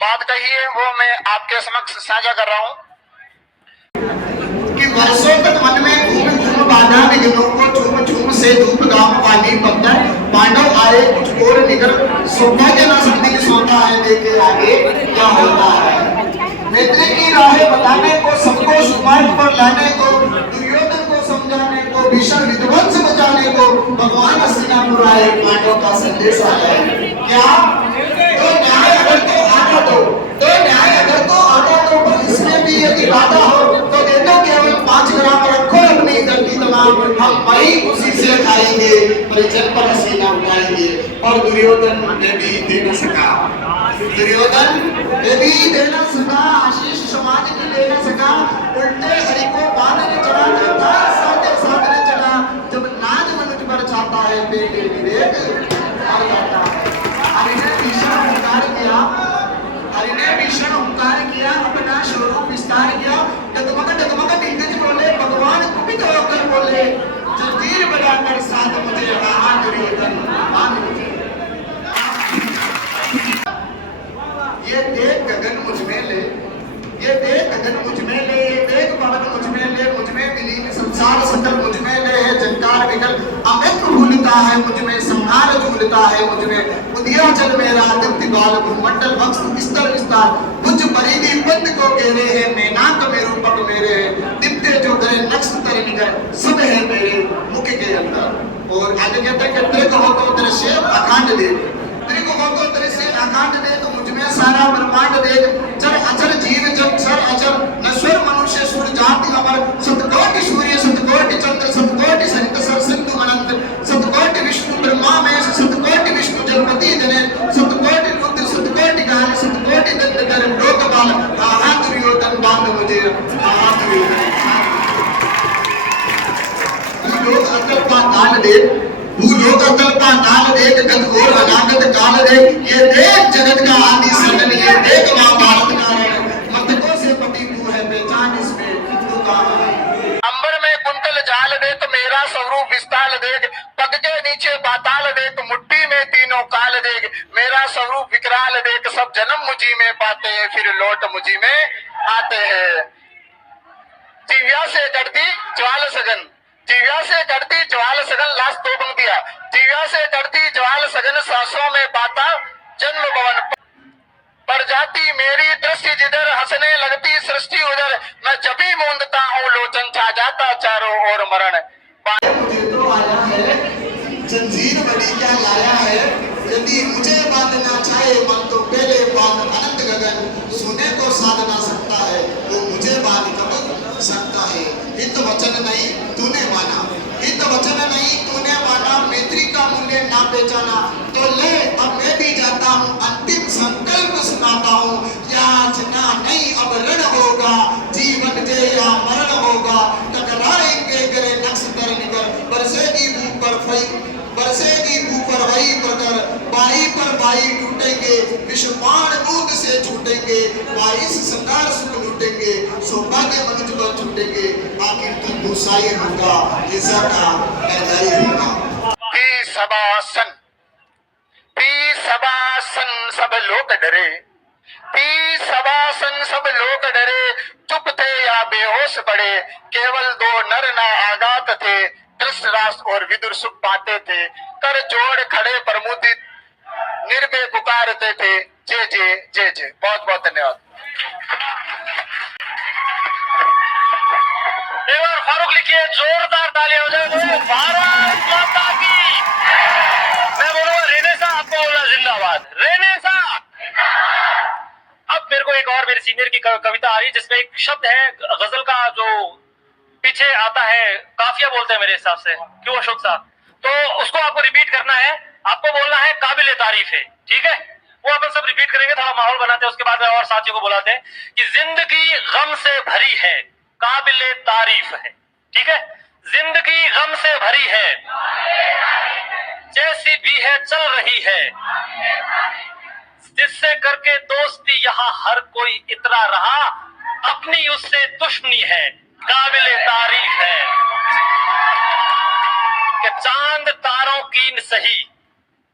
बात कही है वो मैं आपके समक्ष साझा कर रहा हूं कि वर्षों तक मन में घूम घूम बाधा विघ्नों को झूम झूम से धूप गांव पानी पत्थर पांडव आए कुछ और निकल सौभाग्य न समझ सोता है देखे आगे क्या होता है। मित्र की राहें बताने को सबको सुमार्ग पर लाने को दुर्योधन को समझाने को भीषण विध्वंस बचाने को भगवान हस्तिनापुर आए पांडव का संदेश आया क्या तो न्याय अगर तो आना दो पर इसमें भी यदि बाधा हो तो दे दो केवल 5 ग्राम रखो अपनी धरती तमाम हम वही उसी से खाएंगे परिजन पर हसीना उठाएंगे। और दुर्योधन ने भी दे न सका आशीष समाज की ले न सका उल्टे हरि को बांधने चढ़ा जाता साधने चढ़ा जब नाज मनुज पर छाता है बेटे विवेक आ जाता है। हरि ने भीषण हुंकार किया अपना स्वरूप विस्तार किया डगमग ले जंजीर बनाकर साथ मुझे आहा दुर्योधन मान मुझे। ये देख गगन मुझ में ले, ये देख गगन मुझ में ले, ये देख पवन मुझ में ले, मुझ में विलीन संसार सकल मुझ में ले है जंकार विकल अमित भूलता है मुझ में संहार झूलता है मुझ में उदिया जल मेरा दीप्ति बाल भूमंडल वक्ष स्थल विस्तार बुझ परिधि बंद को घेरे है मेनाक में रूपक मेरे है दीप्ते जो करे नक्षत्र निगर सब है मेरे मुख के अंदर। और आगे कहते हैं कि त्रिक हो तो दृश्य अखंड दे, त्रिक हो तो दृश्य अखंड दे, तो मुझ में सारा ब्रह्मांड देख चर अचर जीव जग सर अचर नश्वर मनुष्य सुर जाति अमर सतकोटि सूर्य सतकोटि चंद्र सतकोटि सरित सर सिंधु अनंत सतकोटि विष्णु ब्रह्मा में सतकोटि विष्णु जगपति जने सतकोटि रुद्र सतकोटि गान सतकोटि दंड कर लोकपाल आहा दुर्योधन बांध मुझे आहा दुर्योधन। लोग अकल का दान दे, लोग अकल का दान देख गत घोर अनागत काल देख, ये देख जगत का आदि सदन, ये देख महाभारत का रण मस्तकों से पटी तू है पहचान इसमें हिंदू का है। अंबर में कुंतल जाल देख मेरा स्वरूप विस्ताल देख पग के नीचे पाताल देख मुट्ठी में तीनों काल देख मेरा स्वरूप विकराल देख सब जन्म मुझी में पाते हैं फिर लौट मुझी में आते हैं। दिव्या से चढ़ती ज्वाल सगन, दिव्या से चढ़ती ज्वाल सगन, लास्ट दो पंक्तियां, दिव्या से चढ़ती ज्वाल सगन सांसों में पाता जन्म भवन पर जाती मेरी दृष्टि जिधर हंसने लगती सृष्टि उधर मैं जब भी मूंदता हूँ लोचन छा जाता चारों ओर मरण। मुझे तो आया है जंजीर बड़ी क्या लाया है, यदि मुझे बांधना चाहे मन तो पहले बांध अनंत गगन सुने को साध ना सकता है वो मुझे बांध कब सकता है। हित वचन नहीं तूने माना, हित वचन नहीं तूने माना, मैत्री का मूल्य ना पहचाना, तो ले अब मैं भी जाता हूँ अंतिम संकल्प सुनाता हूँ, याचना नहीं अब रण होगा जीवन जय या मरण होगा, टकराएंगे गरे नक्षत्र निकर बरसेगी भूख पर फई बरसेगी भूख पर वही प्रकर बाई पर बाई टूटेंगे विषपान बूंद से छूटेंगे 22 संगार सुख लूटेंगे सौभाग्य मनुज पर छूटेंगे आखिर तू गुसाई होगा इज्जत का करदाई होगा। सभासन सब लोग डरे, सभासन सब लोग डरे, चुप थे या बेहोश पड़े, केवल दो नर ना आगात थे, धृतराष्ट्र और विदुर सुख पाते थे, कर जोड़ खड़े प्रमुदित निर्भय पुकारते थे जय जय जय जय। बहुत बहुत धन्यवाद। एक बार फारूक लिखिए, जोरदार तालियां हो जाए। भारत माता की। मैं बोलूंगा रेनेसा, आपको बोलना जिंदाबाद रेनेसा। अब मेरे को एक और मेरे सीनियर की कविता आ रही है जिसमें एक शब्द है गजल का जो पीछे आता है, काफिया बोलते हैं मेरे हिसाब से, क्यों अशोक साहब? तो उसको आपको रिपीट करना है, आपको बोलना है काबिले तारीफ है, ठीक है? वो अपन सब रिपीट करेंगे, थोड़ा माहौल बनाते हैं, उसके बाद में और साथियों को बुलाते हैं कि जिंदगी गम से भरी है काबिले तारीफ है, ठीक है? जिंदगी गम से भरी है जैसी भी है चल रही है, जिससे करके दोस्ती यहाँ हर कोई इतरा रहा, अपनी उससे दुश्मनी है काबिले तारीफ है। कि चांद तारों की न सही,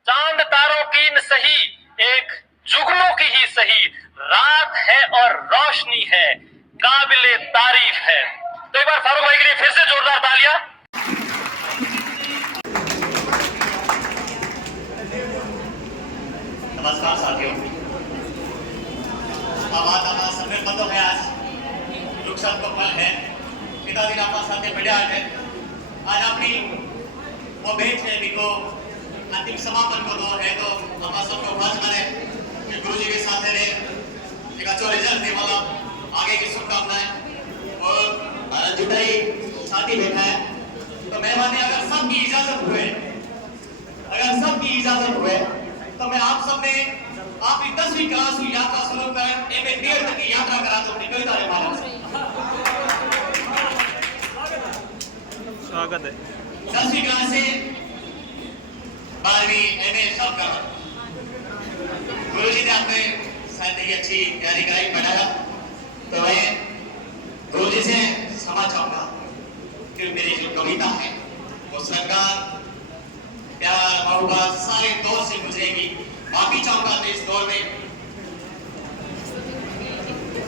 चांद तारों की न सही, एक जुगनू की ही सही, रात है और रोशनी है काबिले तारीफ है। तो एक बार फारूक भाई के लिए फिर से जोरदार तालियां। नमस्कार साथियों, आवाज समय बंद हो गया, नुकसान को फल है पिता दिन आपका साथ बढ़िया है। आज अपनी वो भेंट है बिको अंतिम समापन को दो है तो हम सबको खास करे कि गुरु जी के साथ रहे, एक अच्छा रिजल्ट दे वाला आगे की शुभकामनाएं और जुटाई साथी बैठा है। तो मेहरबानी अगर सबकी इजाजत हुए, अगर सबकी इजाजत हुए तो मैं आप सबने आपकी 10वीं क्लास की यात्रा शुरू कर एक डेढ़ तक की यात्रा करा तो अपनी कविता के माध्यम से स्वागत है। 10वीं क्लास से 12वीं एमए सब कर गुरुजी ने आपने शायद ही अच्छी तैयारी कराई पढ़ाया, तो मैं गुरुजी से क्षमा चाहूंगा फिर मेरी जो कविता है वो सरकार प्यार मोहब्बत सारे दौर से गुजरेगी। माफी चाहूंगा तो इस दौर में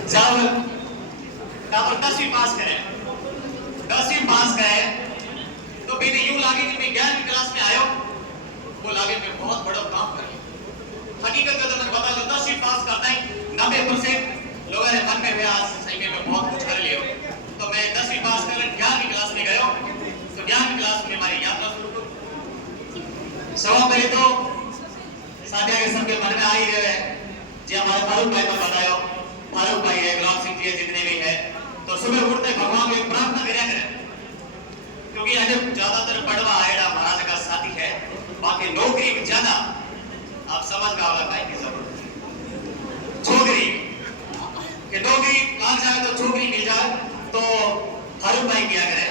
जब 10वीं पास करे तो मैंने यूं लागे कि मैं 11वीं क्लास में आयो, वो लागे मैं बहुत बड़ा काम कर लिया। हकीकत में तो मैं बता जो 10वीं पास करता ही 90% लोगों ने मन में भी आज सही में मैं बहुत कुछ कर लियो। तो मैं 10वीं पास कर 11वीं क्लास में गयो, तो 11वीं क्लास में हमारी यात्रा शुरू हुई। सवा पहले तो साथिया के सबके मन में आ ही रहे जो हमारे फारूक भाई ने बताया, फारूक भाई है, गुलाब सिंह जी जितने भी है, तो सुबह उठते भगवान को प्रार्थना करा करें, क्योंकि आज ज्यादातर पढ़वा आएगा महाराज का साथी है, बाकी नौकरी में ज्यादा आप समझ का वाला भाई की जरूरत छोकरी कि नौकरी लाग जाए तो छोकरी मिल जाए, तो फारूक भाई क्या करे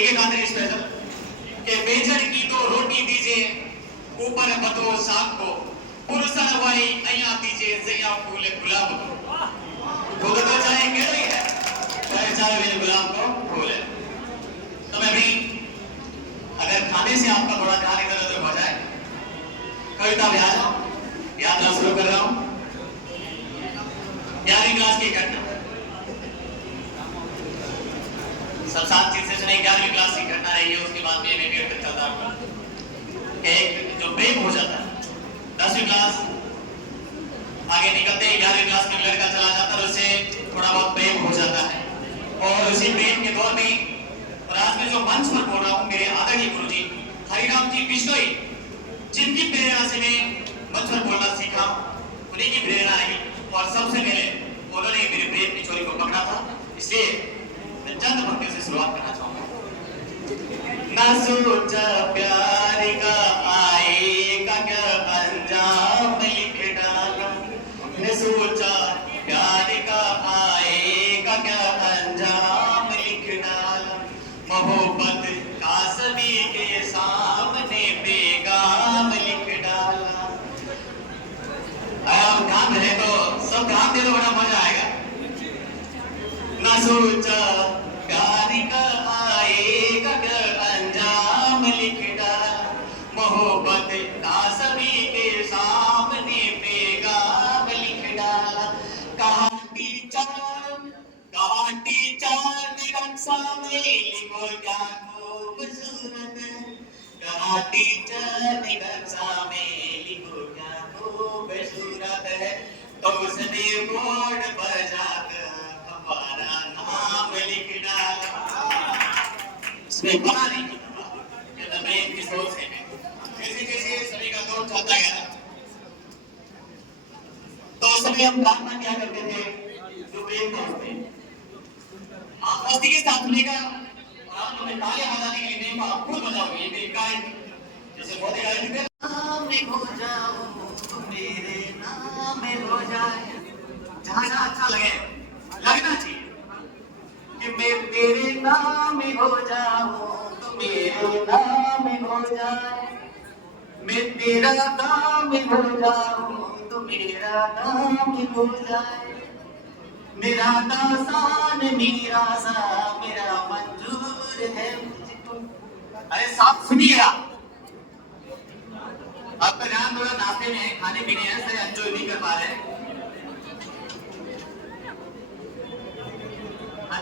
एक खातिर स्पेशल के बेचन की तो रोटी दीजिए ऊपर पतो साग को, पुरुषन भाई अया दीजिए जया फूल गुलाब को, खुद तो चाहे केड़ी है चाहे मेरे गुलाब को फूल है। तो मैं भी अगर खाने से आपका थोड़ा ध्यान इधर उधर हो जाए, कविता में आ जाओ, यात्रा शुरू कर रहा हूं। 11वीं क्लास की घटना सब साथ चीज से सुने। 11वीं क्लास की घटना रही है, उसके बाद में एमए तक चलता है। एक जो ब्रेक हो जाता है 10वीं क्लास आगे निकलते ही 11वीं क्लास में लड़का चला जाता है, उससे थोड़ा बहुत प्रेम हो जाता है, और उसी प्रेम के दौर में और आज मैं जो मंच पर बोल रहा हूँ मेरे आदरणीय गुरुजी हरिराम जी बिश्नोई, जिनकी प्रेरणा से मैं मंच पर बोलना सीखा, उन्हीं की प्रेरणा रही, और सबसे पहले उन्होंने मेरे प्रेम की चोरी को पकड़ा था। इसलिए मैं चंद पंक्तियों से शुरुआत करना चाहूंगा। ना सोचा प्यार का आएगा क्या अंजाम लिख डाला, न सोचा प्यार का आएगा क्या अंजाम लिख डाला, मोहब्बत का सभी के सामने पैगाम लिख डाला। अब ध्यान रहे तो सब ध्यान दे तो बड़ा मजा आएगा। ना सोचा प्यार का आएगा क्या अंजाम लिख डाला, मोहब्बत का सभी के सामने पैगाम लिख डाला। कहा टीचर निरक्षा में लिखो क्या खूबसूरत, कहा टीचर निरक्षा में लिखो क्या खूबसूरत है, तो उसने बोर्ड पर जाकर हमारा नाम लिख डाला। इसमें बना नहीं ये तो मैं इनकी सोच है। जैसे जैसे सभी का दौर चलता गया तो सभी हम प्रार्थना क्या करते थे, जो प्रेम करते मस्ती के साथ सुनेगा, आप लोग तालियां बजाने के लिए नहीं, आप खुद बजाओगे। ये मेरी गायन जैसे बहुत गायन थे, नाम में हो जाओ तो मेरे नाम में हो जाए, जहां जहां अच्छा लगे लगना चाहिए कि मैं तेरे नाम में हो जाऊं तो मेरे नाम में हो जाए, मैं तेरा नाम में हो जाऊं तो मेरा नाम में हो जाए, मेरा दासान मेरा सा मेरा मंजूर है मुझको। अरे साहब सुनिएगा, आपका ध्यान थोड़ा नाश्ते में है, खाने पीने है, सही एंजॉय नहीं कर पा रहे,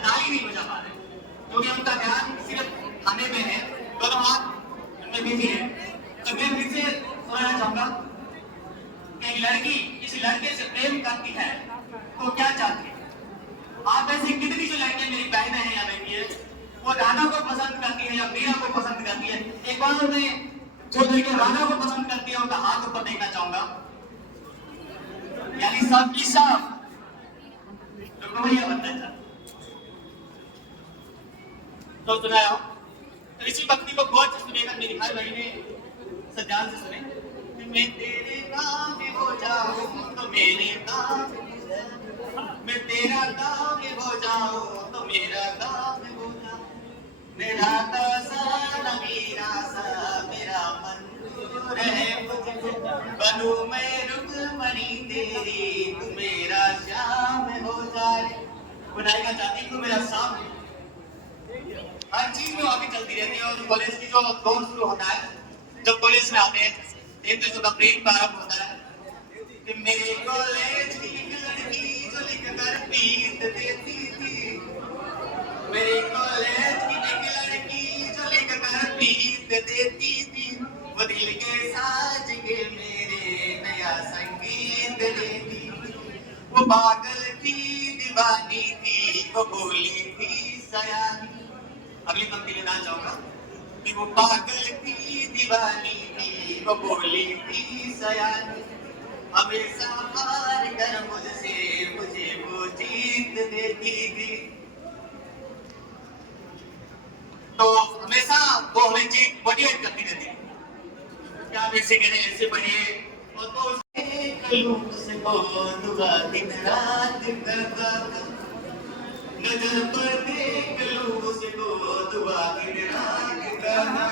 ताली नहीं बजा पा रहे, क्योंकि उनका ध्यान सिर्फ खाने में है, दोनों हाथ उनमें बिजी है। तो मैं फिर से सुनाना चाहूंगा कि एक लड़की किसी लड़के से प्रेम करती है तो क्या चाहती है। आप ऐसी कितनी जो लड़कियां मेरी बहनें हैं या बेटी है, वो राधा को पसंद करती है या मीरा को पसंद करती है। एक बार मैं जो लड़कियां राधा को पसंद करती है उनका हाथ ऊपर देखना चाहूंगा, यानी सबकी सब बनता था। तो सुनाया, तो इसी भक्ति को गौर से सुनेगा मेरी हर महीने सजान से सुने कि मैं तेरे नाम में हो जाऊं तो मेरे नाम में, मैं तेरा नाम में हो जाऊं तो मेरा नाम में हो जाऊं, मेरा दासान मेरा सा मेरा मंजूर है मुझको, बनूं मैं रुकमणी तेरी तू मेरा श्याम हो जाए। बुलाएगा चाहती तू मेरा सामने हर चीज में आगे चलती रहती है। और कॉलेज की जो दौर शुरू होता है, जब कॉलेज में आते हैं, एक तो प्रेम प्रारंभ होता है कि मेरे कॉलेज की एक लड़की जो लिख कर पीत देती थी, मेरे कॉलेज की एक लड़की जो लिख कर पीत देती थी, वो दिल के साज के मेरे नया संगीत देती, वो पागल थी दीवानी थी, वो बोली थी सयानी। अगली पंक्ति में गाना चाहूंगा कि वो पागल थी दीवानी थी, वो बोली थी सयानी, हमेशा हार कर मुझसे मुझे वो जीत देती थी। तो हमेशा वो हमें जीत मोटिवेट करती रहती है, क्या वैसे कहते ऐसे बढ़िए। और तो उससे तो दुआ दिन रात करता था, नजर पर देख लूं उसको दुआ दिन रात करना,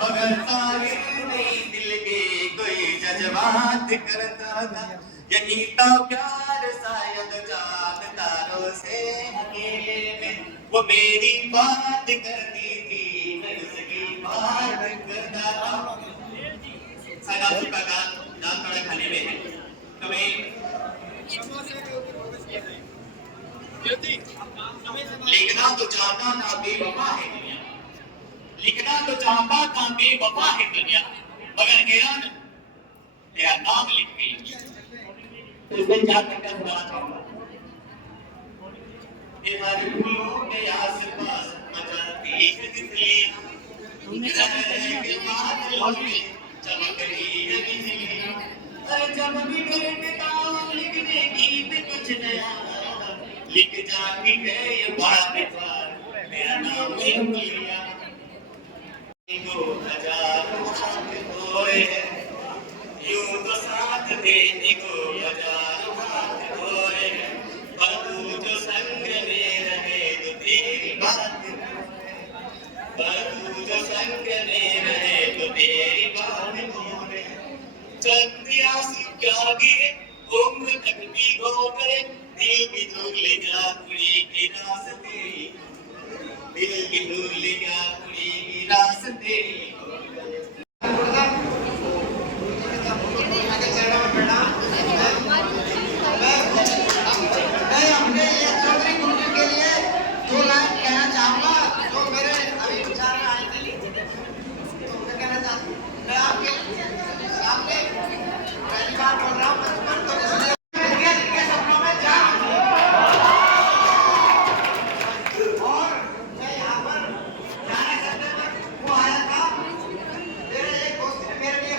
मगर तारे नहीं दिल के कोई जज्बात करता था, यही तो प्यार शायद चांद तारों से अकेले में, वो मेरी बात करती थी मैं उसकी बात करता था। सदाफुल का दाल थोड़ा खाने में है, तो मैं लिखना तो चाहता था बेवफा है दुनिया, लिखना तो चाहता था बेवफा है दुनिया, मगर हैरान तेरा नाम लिख गई। तो इसमें 4 घंटा सुनाना चाहूंगा। ये हर फूलों के आसपास मचाती है तितली, के बादलों में चमक रही है बिजली, अरे जब भी बैठता हूँ लिखने गीत कुछ नया, लिख जाती है ये बार बार मेरा नाम लिख लिया। को हजारों हाथ धोए हैं, यूं तो साथ देने को हजारों हाथ धोए हैं, पर तू जो संग में रहे तो तेरी बात, पर तू जो संग में रहे तो तेरी बात धोए, चंद आंसू क्या गिरे उम्र तक भिगो गए, दिल की धूल क्या कुड़ी की रास्ते, दिल की धूल क्या कुड़ी की रास्ते। मैं अपने ये चौधरी गुरुजी के लिए 2 लाइन कहना चाहूंगा, जो मेरे अभी विचार में आए थे। तो मैं कहना चाहता हूँ, मैं आपके सामने पहली बार बोल रहा हूँ, तो इसलिए जिनके सपनों में जान थी, और मैं यहाँ पर जाने से पहले वो आया था, मेरे एक दोस्त ने मेरे लिए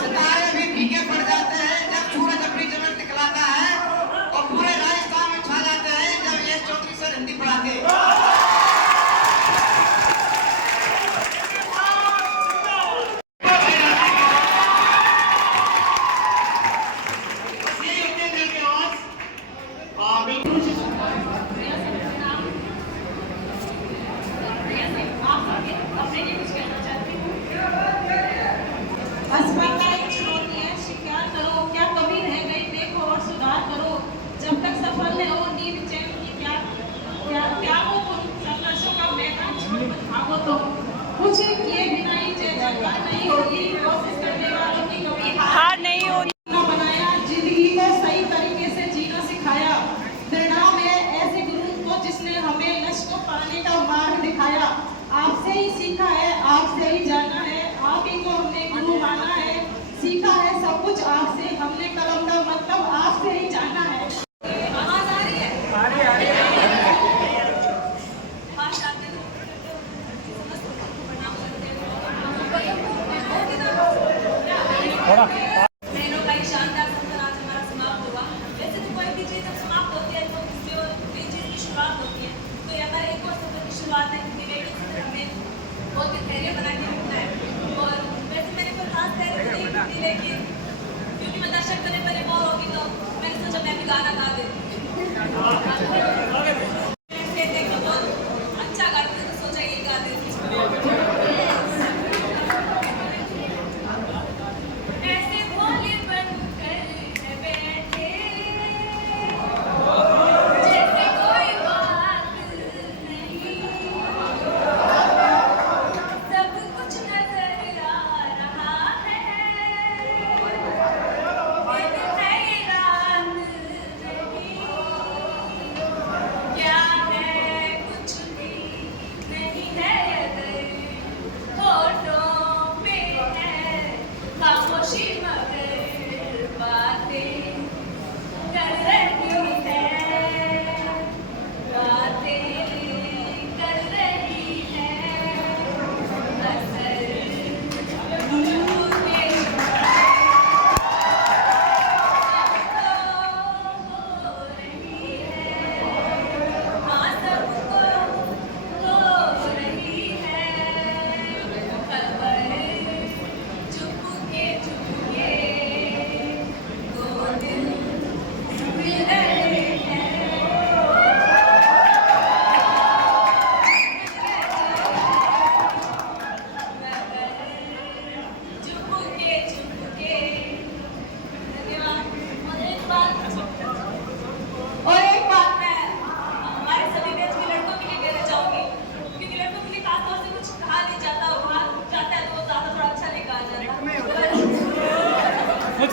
सितारे भी फीके पड़ जाते हैं जब सूरज अपनी चमक दिखलाता है, और पूरे राजस्थान में छा जाते हैं जब ये चौधरी सर हिंदी पढ़ाते हैं। जब तक सफल है वो नींद चैन की क्या क्या क्या वो संघर्षों का मैदान छोड़ भागो तो कुछ किए बिना ही जय जयकार नहीं होगी, कोशिश करने वालों की कभी हार नहीं होती। बनाया जिंदगी को सही तरीके से जीना सिखाया, निर्णाम है ऐसे गुरु को जिसने हमें लक्ष्य को पाने का मार्ग दिखाया, आपसे ही सीखा है आपसे ही जाना है, आप ही को हमने गुरु माना है, सीखा है सब कुछ आपसे, हमने कलम का मतलब आपसे ही जाना है। बहनों का एक शानदार सफर आज हमारा समाप्त हुआ। वैसे तो कोई भी चीज जब समाप्त होती है तो जो नई चीज की शुरुआत होती है, तो ये हमारे एक और सफर की शुरुआत है, क्योंकि हमें बहुत ही धैर्य बना के रखना है। और वैसे मैंने कोई खास धैर्य नहीं रखती, लेकिन क्योंकि मैं दर्शक करने पर बोर होगी तो मैंने सोचा मैं भी गाना गा देती अच्छा गाती तो सोचा ये गा देती।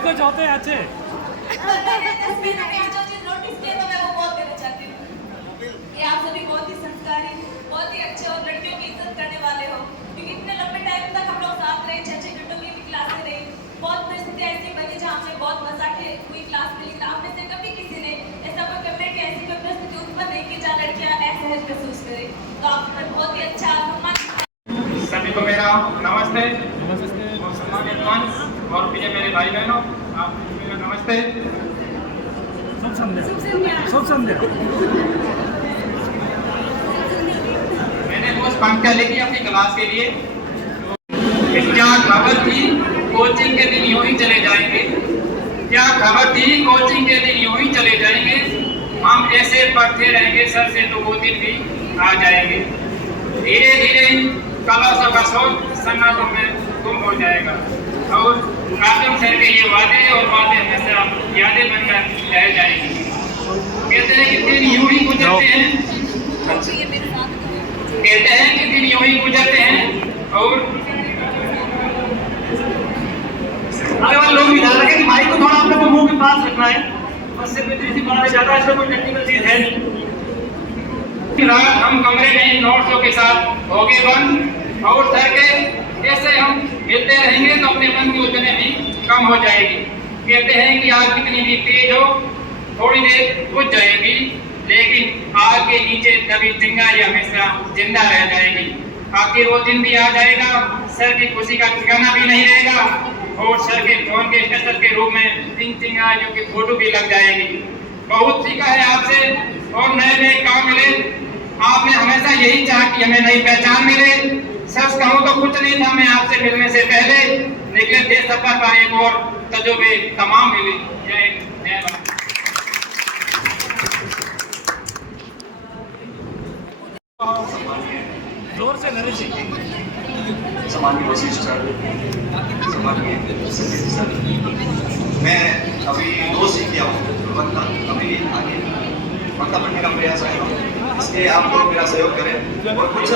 कुछ होते हैं अच्छे। मैंने तस्वीर में जो चीज नोटिस किया तो मैं वो बहुत देना चाहती हूँ कि आप सभी बहुत ही संस्कारी, बहुत ही अच्छे और लड़कियों की इज्जत करने वाले हो, क्योंकि इतने लंबे टाइम तक हम लोग साथ रहे, 6-6 घंटों की भी क्लासें रही, बहुत परिस्थिति ऐसी बनी जहाँ हमने बहुत मजा के हुई क्लास में, लेकिन आप में से कभी किसी ने ऐसा कोई कमेंट या ऐसी कोई परिस्थिति उत्पन्न नहीं की जहाँ लड़कियाँ असहज महसूस करें, तो आप पर बहुत ही अच्छा सम्मान। सभी को मेरा नमस्ते। और सम्मानित मंच और प्रिय मेरे भाई बहनों, आप मेरा नमस्ते। मैंने कुछ पंक्तियाँ लिखी अपनी क्लास के लिए। क्या खबर थी कोचिंग के दिन यूं ही चले जाएंगे, क्या खबर थी कोचिंग के दिन यूं ही चले जाएंगे, हम ऐसे पढ़ते रहेंगे सर से तो वो दिन भी आ जाएंगे। धीरे धीरे क्लासों का शोर सन्नाटों में गुम हो जाएगा और कासिम सर के ये वादे और वादे हमेशा यादें बनकर रह जाएंगी। कहते हैं कि दिन यूं ही गुजरते हैं, कहते हैं कि दिन यूं ही गुजरते हैं और आगे वाले लोग भी ध्यान रखें कि माइक को थोड़ा आप लोग को मुंह के पास रखना है, और सिर्फ इतनी सी बात ज्यादा इसमें कोई टेक्निकल चीज है नहीं। रात हम कमरे में नोट्सों के साथ हो गए बंद और सर के ऐसे हम मिलते रहेंगे तो अपने मन की उलझने भी कम हो जाएगी। कहते हैं कि आग कितनी भी तेज हो थोड़ी देर बुझ जाएगी, लेकिन आग के नीचे दबी चिंगारी हमेशा जिंदा रह जाएगी। आखिर वो दिन भी आ जाएगा, सर की खुशी का ठिकाना भी नहीं रहेगा और सर के फोन के स्टेटस के रूप में इन चिंगारियों की फोटो भी लग जाएगी। बहुत सीखा है आपसे और नए नए काम मिले, आपने हमेशा यही चाहा कि हमें नई पहचान मिले। सच कहूँ तो कुछ नहीं था मैं आपसे मिलने से पहले, लेकिन देश सफर का एक और तजुर्बे तमाम मिले। जय भारत। जोर से नरेश जी। सामान्य वशिष्ठ सर, सामान्य संजीत सर, मैं अभी 2 सीख लिया हूँ, वक्ता अभी आगे वक्ता बनने का प्रयास कर रहा हूँ, इसलिए आप लोग मेरा सहयोग करें। और कुछ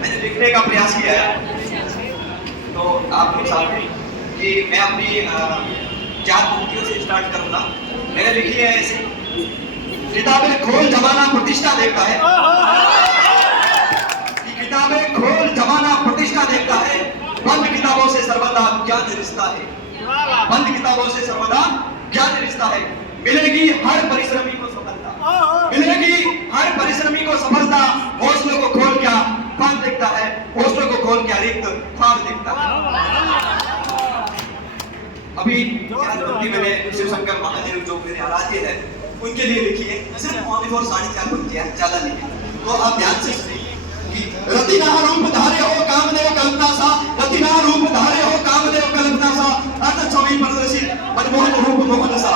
मैंने लिखने का प्रयास किया है, तो आप लोग साथ में कि मैं अपनी 4 पंक्तियों से स्टार्ट करूँगा। मैंने लिखी है ऐसे, किताबें खोल जमाना प्रतिष्ठा देखता है, किताबें खोल जमाना प्रतिष्ठा देखता है, बंद किताबों से सर्वदा ज्ञान रिश्ता है, बंद किताबों से सर्वदा ज्ञान रिश्ता है। मिलेगी हर परिश्रमी को सफलता, मिलेगी हर परिश्रमी को सफलता, हौसलों को खोल क्या खान देखता है, हौसलों को खोल क्या रिक्त खान देखता है। अभी मैंने शिवशंकर महादेव जो मेरे आराध्य है उनके लिए लिखी है, सिर्फ 4.5 पंक्तियां, ज्यादा नहीं। तो आप ध्यान से सुनिए। रतिना रूप धारे हो कामदेव कल्पना सा, रतिना रूप धारे हो कामदेव कल्पना सा, अर्थ छवि प्रदर्शित मनमोहन रूप मोहन सा,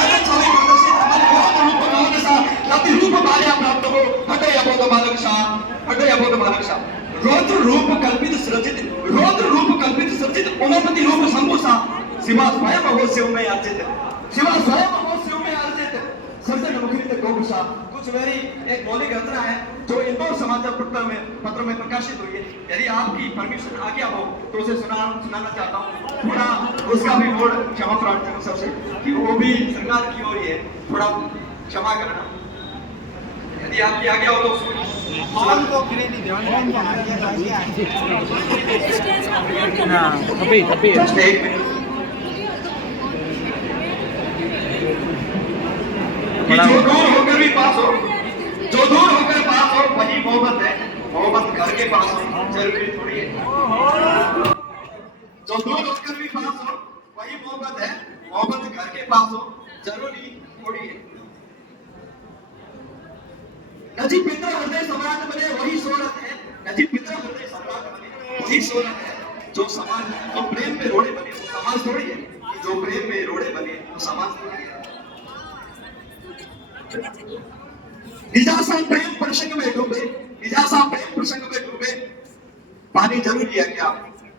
अर्थ छवि प्रदर्शित मनमोहन रूप मोहन सा, रति रूप बाल्या प्राप्त हो हटे अबोध बालक सा, हटे अबोध बालक सा, रौद्र रूप कल्पित सृजित, रौद्र रूप कल्पित सृजित उमापति रूप शंभु सा, शिवा स्वयं हो शिव में अर्जित, शिवा स्वयं हो शिव में अर्जित, सर्जन मुखरित गौसा। कुछ मेरी एक मौलिक रचना है जो इंदौर समाचार पत्र में प्रकाशित हुई है। यदि आपकी परमिशन आ गया हो तो उसे सुनाना चाहता हूँ। थोड़ा उसका भी मोड़ क्षमा प्रार्थना हूँ सबसे कि वो भी श्रृंगार की ओर ही है, थोड़ा क्षमा करना। यदि आपकी आ गया हो तो जस्ट एक मिनट। जो दूर होकर भी पास हो, जो दूर होकर पास हो वही मोहब्बत है, मोहब्बत घर के पास हो जरूरी थोड़ी है। जो दूर होकर भी पास हो वही मोहब्बत है, मोहब्बत घर के पास हो जरूरी थोड़ी है। नजी पिता हृदय सम्राट बने वही शोहरत है, नजी पिता हृदय सम्राट बने वही शोहरत है। जो समाज जो प्रेम में रोड़े बने वो समाज थोड़ी है, जो प्रेम में रोड़े बने वो समाज थोड़ी है। निजासा प्रेम प्रसंग में डूबे, निजासा प्रेम प्रसंग में डूबे, पानी जरूरी है क्या?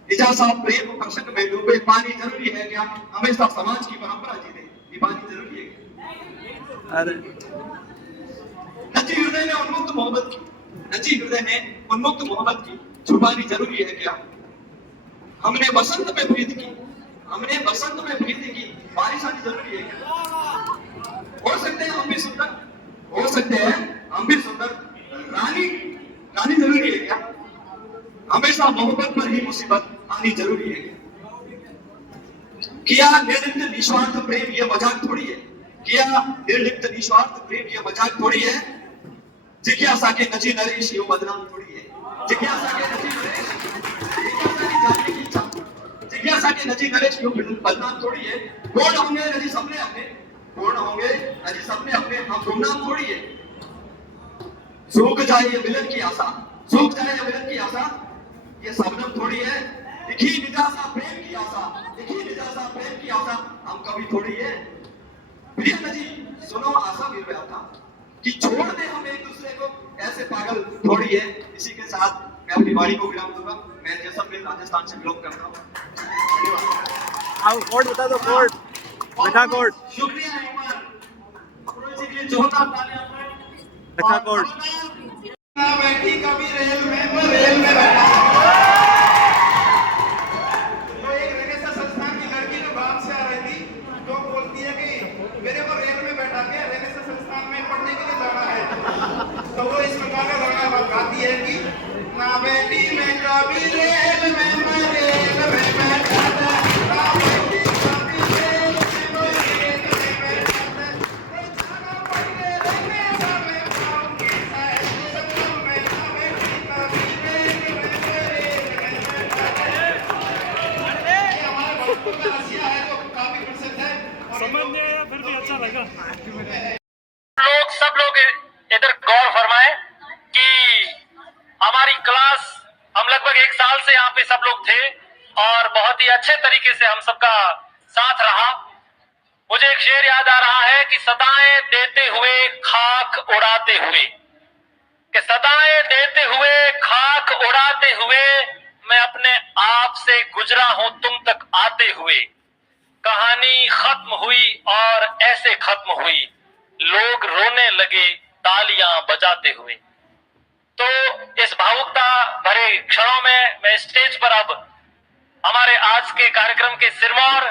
निजासा प्रेम प्रसंग में डूबे, पानी जरूरी है क्या? हमेशा समाज की परंपरा जीते, ये पानी जरूरी है। अरे नची हृदय में उन्मुक्त मोहब्बत की, नची हृदय में उन्मुक्त मोहब्बत की छुपानी जरूरी है क्या? हमने बसंत में प्रीत की, हमने बसंत में प्रीति की, बारिश आनी जरूरी है क्या? हो सकते हैं हम भी सुंदर, हो सकते हैं हम भी सुंदर, रानी रानी जरूरी है क्या? हमेशा मोहब्बत पर ही मुसीबत आनी जरूरी है क्या? निर्लिप्त निस्वार्थ प्रेम ये मजाक थोड़ी है क्या? निर्लिप्त निस्वार्थ प्रेम ये मजाक थोड़ी है। जिज्ञासा के नजी नरेश ये बदनाम थोड़ी है। जिज्ञासा के नजी नरेश, जिज्ञासा की जानने की इच्छा, जिज्ञासा के नजी नरेश ये बदनाम थोड़ी है। पूर्ण होंगे नजी सपने अपने, पूर्ण होंगे नजी सपने अपने, हम गुमनाम थोड़ी है। सूख जाए ये मिलन की आशा, सूख जाए ये मिलन की आशा, ये सबनम थोड़ी है। लिखी निजासा प्रेम की आशा, लिखी निजासा प्रेम की आशा, हम कभी थोड़ी है। प्रिय नजी सुनो आशा वीर व्याथा कि छोड़ दे हम एक दूसरे को, ऐसे पागल थोड़ी है। इसी के साथ मैं अपनी वाणी को विराम दूंगा। मैं जैसलमेर राजस्थान से बिलोंग करता हूँ। कोड बता दो, कोड लिखा, कोड शुक्रिया एक बार पुरोहित जी के लिए जोरदार तालियां पर। लिखा कोड। ना बैठी कभी रेल में, वो रेल में बैठा। तो एक रेनेसा संस्थान की लड़की जो गांव से आ रही थी, तो बोलती है कि मेरे को रेल में बैठा के रेनेसा संस्थान में पढ़ने के लिए जाना है। तो वो इस प्रकार का गाना गाती है कि ना बैठी मैं कभी रेल में, मैं रेल में बैठा था। ना बैठी कभी रेल में, मैं रेल में बैठा था। कोई जाना पड़ के रेनेसा में पाऊंगी शायद, सपनों में ना बैठी कभी रेल में, मैं रेल में बैठा था। ये हमारे भक्तों का रसिया है जो काफी प्रसिद्ध है। समझ नहीं आया फिर भी अच्छा लगा। सब लोग इधर गौर फरमाए कि हमारी क्लास, हम लगभग 1 साल से यहाँ पे सब लोग थे और बहुत ही अच्छे तरीके से हम सबका साथ रहा। मुझे एक शेर याद आ रहा है कि सदाएं देते हुए खाक उड़ाते हुए, कि सदाएं देते हुए खाक उड़ाते हुए मैं अपने आप से गुजरा हूं तुम तक आते हुए। कहानी खत्म हुई और ऐसे खत्म हुई, लोग रोने लगे तालियां बजाते हुए। तो इस भावुकता भरे क्षणों में मैं स्टेज पर अब हमारे आज के कार्यक्रम के सिरमौर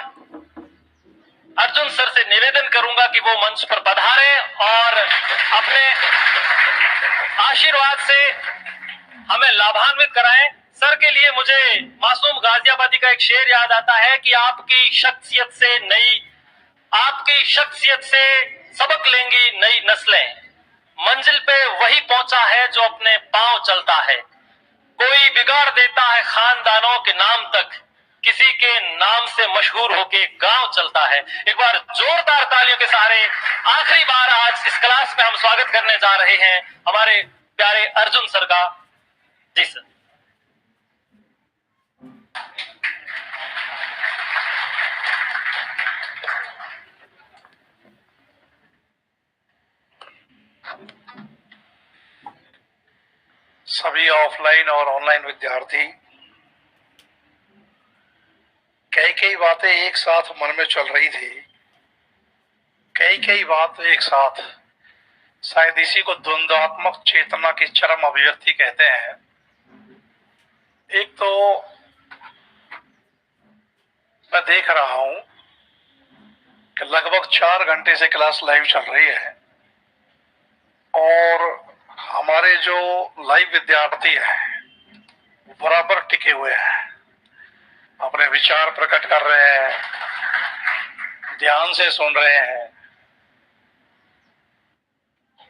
अर्जुन सर से निवेदन करूंगा कि वो मंच पर पधारे और अपने आशीर्वाद से हमें लाभान्वित कराएं। सर के लिए मुझे मासूम गाजियाबादी का एक शेर याद आता है कि आपकी शख्सियत से सबक लेंगी नई नस्लें। मंजिल पे वही पहुंचा है जो अपने पांव चलता है। कोई बिगाड़ देता है खानदानों के नाम तक, किसी के नाम से मशहूर होके गांव चलता है। एक बार जोरदार तालियों के सहारे आखिरी बार आज इस क्लास में हम स्वागत करने जा रहे हैं हमारे प्यारे अर्जुन सर का। जी सर। सभी ऑफलाइन और ऑनलाइन विद्यार्थी, कई बातें एक साथ मन में चल रही थी, कई बात एक साथ, शायद इसी को द्वंद्वात्मक चेतना की चरम अभिव्यक्ति कहते हैं। एक तो मैं देख रहा हूं कि लगभग 4 घंटे से क्लास लाइव चल रही है और हमारे जो लाइव विद्यार्थी हैं वो बराबर टिके हुए हैं, अपने विचार प्रकट कर रहे हैं, ध्यान से सुन रहे हैं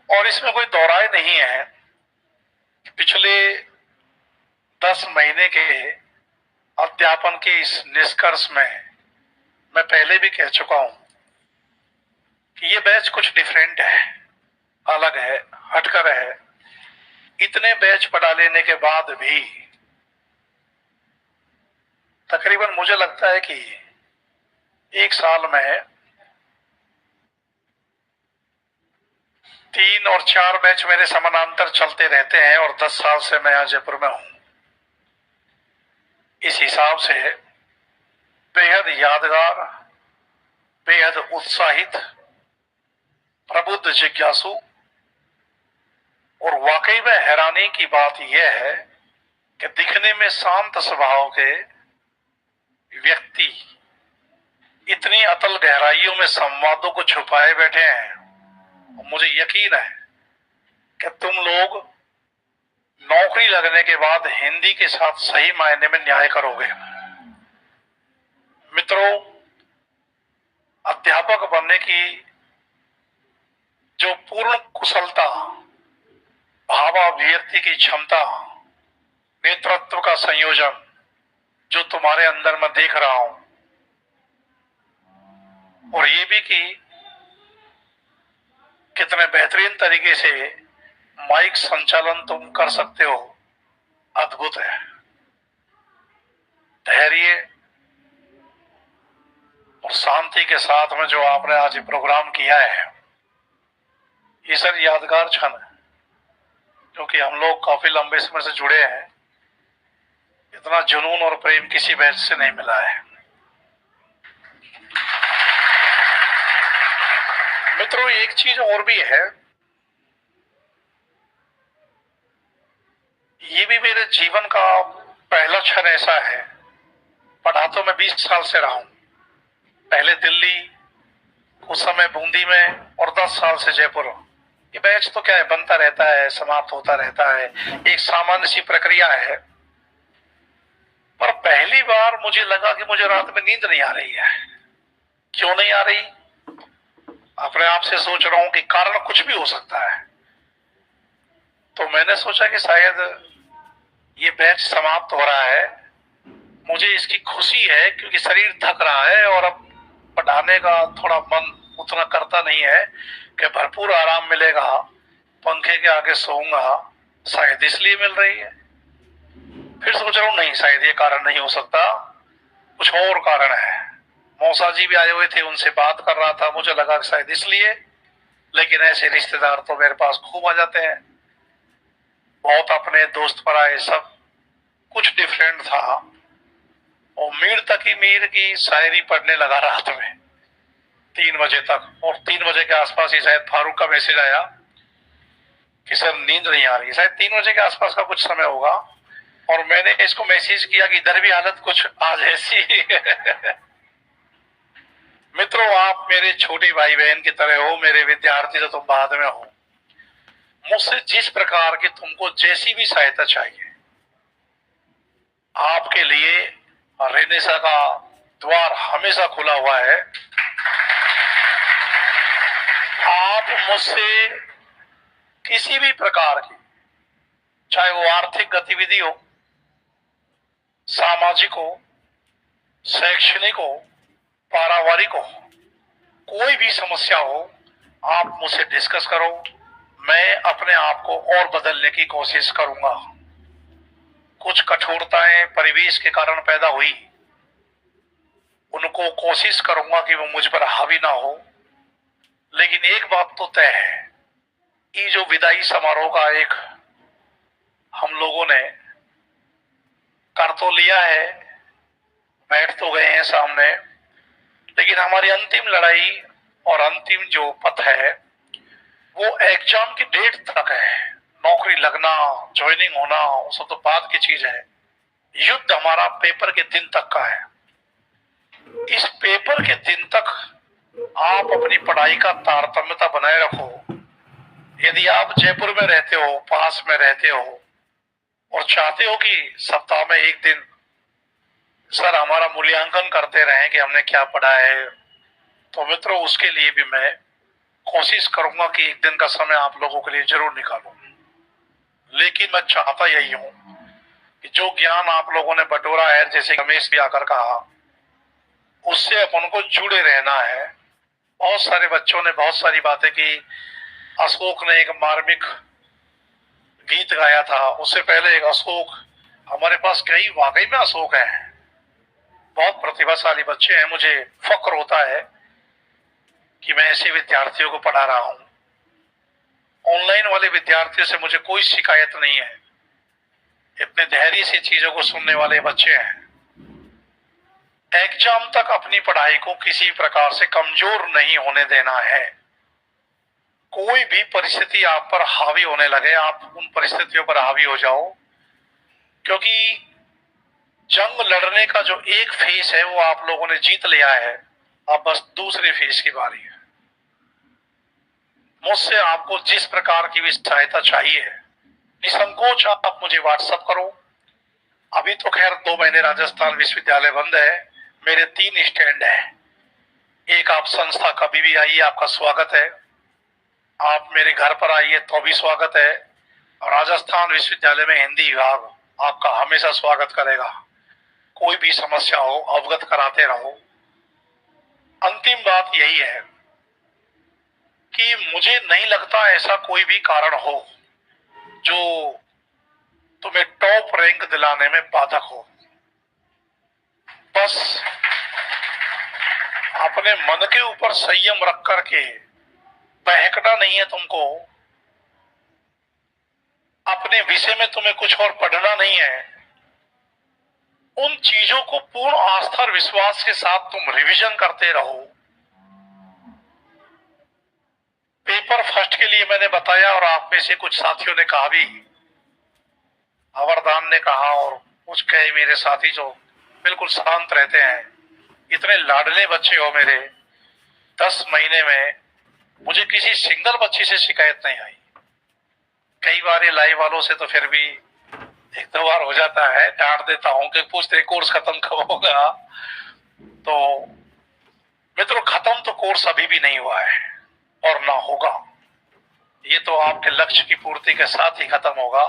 और इसमें कोई दोहराए नहीं है। पिछले 10 महीने के अध्यापन के इस निष्कर्ष में मैं पहले भी कह चुका हूं कि ये बैच कुछ डिफरेंट है, अलग है, हटकर है। इतने बैच पढ़ा लेने के बाद भी तकरीबन मुझे लगता है कि 1 साल में 3 और 4 बैच मेरे समानांतर चलते रहते हैं और 10 साल से मैं यहाँ जयपुर में हूं। इस हिसाब से बेहद यादगार, बेहद उत्साहित, प्रबुद्ध जिज्ञासु और वाकई में हैरानी की बात यह है कि दिखने में शांत स्वभाव के व्यक्ति इतनी अतल गहराइयों में संवादों को छुपाए बैठे हैं। मुझे यकीन है कि तुम लोग नौकरी लगने के बाद हिंदी के साथ सही मायने में न्याय करोगे। मित्रों, अध्यापक बनने की जो पूर्ण कुशलता, भावाभिव्यक्ति की क्षमता, नेतृत्व का संयोजन जो तुम्हारे अंदर मैं देख रहा हूं, और ये भी कि कितने बेहतरीन तरीके से माइक संचालन तुम कर सकते हो, अद्भुत है। धैर्य और शांति के साथ में जो आपने आज ये प्रोग्राम किया है, ये सर यादगार क्षण है, क्योंकि हम लोग काफी लंबे समय से जुड़े हैं। इतना जुनून और प्रेम किसी बैच से नहीं मिला है। मित्रों, एक चीज और भी है, ये भी मेरे जीवन का पहला क्षण ऐसा है। पढ़ा तो मैं 20 साल से रहा हूं, पहले दिल्ली, उस समय बूंदी में, और 10 साल से जयपुर। ये बैच तो क्या है, बनता रहता है, समाप्त होता रहता है, एक सामान्य सी प्रक्रिया है। पर पहली बार मुझे लगा कि मुझे रात में नींद नहीं आ रही है। क्यों नहीं आ रही? अपने आप से सोच रहा हूं कि कारण कुछ भी हो सकता है। तो मैंने सोचा कि शायद ये बैच समाप्त हो रहा है, मुझे इसकी खुशी है, क्योंकि शरीर थक रहा है और अब पढ़ाने का थोड़ा मन उतना करता नहीं है कि भरपूर आराम मिलेगा, पंखे के आगे सोऊंगा, शायद इसलिए मिल रही है। फिर सोच रहा हूं नहीं, शायद ये कारण नहीं हो सकता, कुछ और कारण है। मौसा जी भी आए हुए थे, उनसे बात कर रहा था, मुझे लगा कि शायद इसलिए। लेकिन ऐसे रिश्तेदार तो मेरे पास खूब आ जाते हैं, बहुत अपने दोस्त पर आए, सब कुछ डिफरेंट था। और मीर तक ही मीर की शायरी पढ़ने लगा रात में 3 बजे तक, और 3 बजे के आसपास ही शायद फारूक का मैसेज आया कि सर नींद नहीं आ रही। शायद 3 बजे के आसपास का कुछ समय होगा, और मैंने इसको मैसेज किया कि इधर भी हालत कुछ आज ऐसी मित्रों, आप मेरे छोटे भाई बहन की तरह हो, मेरे विद्यार्थी तो तुम बाद में हो। मुझसे जिस प्रकार की, तुमको जैसी भी सहायता चाहिए, आपके लिए रेनेसा का द्वार हमेशा खुला हुआ है। आप मुझसे किसी भी प्रकार की, चाहे वो आर्थिक गतिविधि हो, सामाजिक हो, शैक्षणिक हो, पारिवारिक हो, कोई भी समस्या हो, आप मुझसे डिस्कस करो। मैं अपने आप को और बदलने की कोशिश करूंगा। कुछ कठोरताएं परिवेश के कारण पैदा हुई, उनको कोशिश करूंगा कि वो मुझ पर हावी ना हो। लेकिन एक बात तो तय है, ये जो विदाई समारोह का एक हम लोगों ने कर तो लिया है, बैठ तो गए हैं सामने, लेकिन हमारी अंतिम लड़ाई और अंतिम जो पथ है वो एग्जाम की डेट तक है। नौकरी लगना, ज्वाइनिंग होना, वो सब तो बाद की चीज है। युद्ध हमारा पेपर के दिन तक का है। इस पेपर के दिन तक आप अपनी पढ़ाई का तारतम्यता बनाए रखो। यदि आप जयपुर में रहते हो, पास में रहते हो, और चाहते हो कि सप्ताह में एक दिन सर हमारा मूल्यांकन करते रहें कि हमने क्या पढ़ा है, तो मित्रों उसके लिए भी मैं कोशिश करूंगा कि एक दिन का समय आप लोगों के लिए जरूर निकालूं। लेकिन मैं चाहता यही हूं कि जो ज्ञान आप लोगों ने बटोरा है, जैसे रमेश भी आकर कहा, उससे अपन को जुड़े रहना है। बहुत सारे बच्चों ने बहुत सारी बातें की। अशोक ने एक मार्मिक गीत गाया था, उससे पहले एक अशोक, हमारे पास कई वाकई में अशोक हैं, बहुत प्रतिभाशाली बच्चे हैं। मुझे फक्र होता है कि मैं ऐसे विद्यार्थियों को पढ़ा रहा हूं। ऑनलाइन वाले विद्यार्थियों से मुझे कोई शिकायत नहीं है, इतने धैर्य से चीजों को सुनने वाले बच्चे हैं। एग्जाम तक अपनी पढ़ाई को किसी प्रकार से कमजोर नहीं होने देना है। कोई भी परिस्थिति आप पर हावी होने लगे, आप उन परिस्थितियों पर हावी हो जाओ, क्योंकि जंग लड़ने का जो एक फेस है वो आप लोगों ने जीत लिया है। अब बस दूसरी फेज की बारी है। मुझसे आपको जिस प्रकार की भी सहायता चाहिए निसंकोच आप मुझे व्हाट्सएप करो। अभी तो खैर 2 महीने राजस्थान विश्वविद्यालय बंद है, मेरे 3 स्टैंड है। एक, आप संस्था कभी भी आइए, आपका स्वागत है। आप मेरे घर पर आइए तो भी स्वागत है। और राजस्थान विश्वविद्यालय में हिंदी विभाग आपका हमेशा स्वागत करेगा। कोई भी समस्या हो अवगत कराते रहो। अंतिम बात यही है कि मुझे नहीं लगता ऐसा कोई भी कारण हो जो तुम्हें टॉप रैंक दिलाने में बाधक हो। बस अपने मन के ऊपर संयम रख करके बहकना नहीं है तुमको। अपने विषय में तुम्हें कुछ और पढ़ना नहीं है। उन चीजों को पूर्ण आस्था और विश्वास के साथ तुम रिवीजन करते रहो। पेपर फर्स्ट के लिए मैंने बताया और आप में से कुछ साथियों ने कहा भी, अवरदान ने कहा और कुछ कहे मेरे साथी जो बिल्कुल शांत रहते हैं, इतने लाडले बच्चे हो मेरे। 10 महीने में मुझे किसी सिंगल बच्ची से शिकायत नहीं आई। कई बार ये लाइव वालों से तो फिर भी 1-2 बार हो जाता है, डांट देता हूं कि पूछते कोर्स खत्म कब होगा। तो मित्रों, खत्म तो कोर्स अभी भी नहीं हुआ है और ना होगा। ये तो आपके लक्ष्य की पूर्ति के साथ ही खत्म होगा।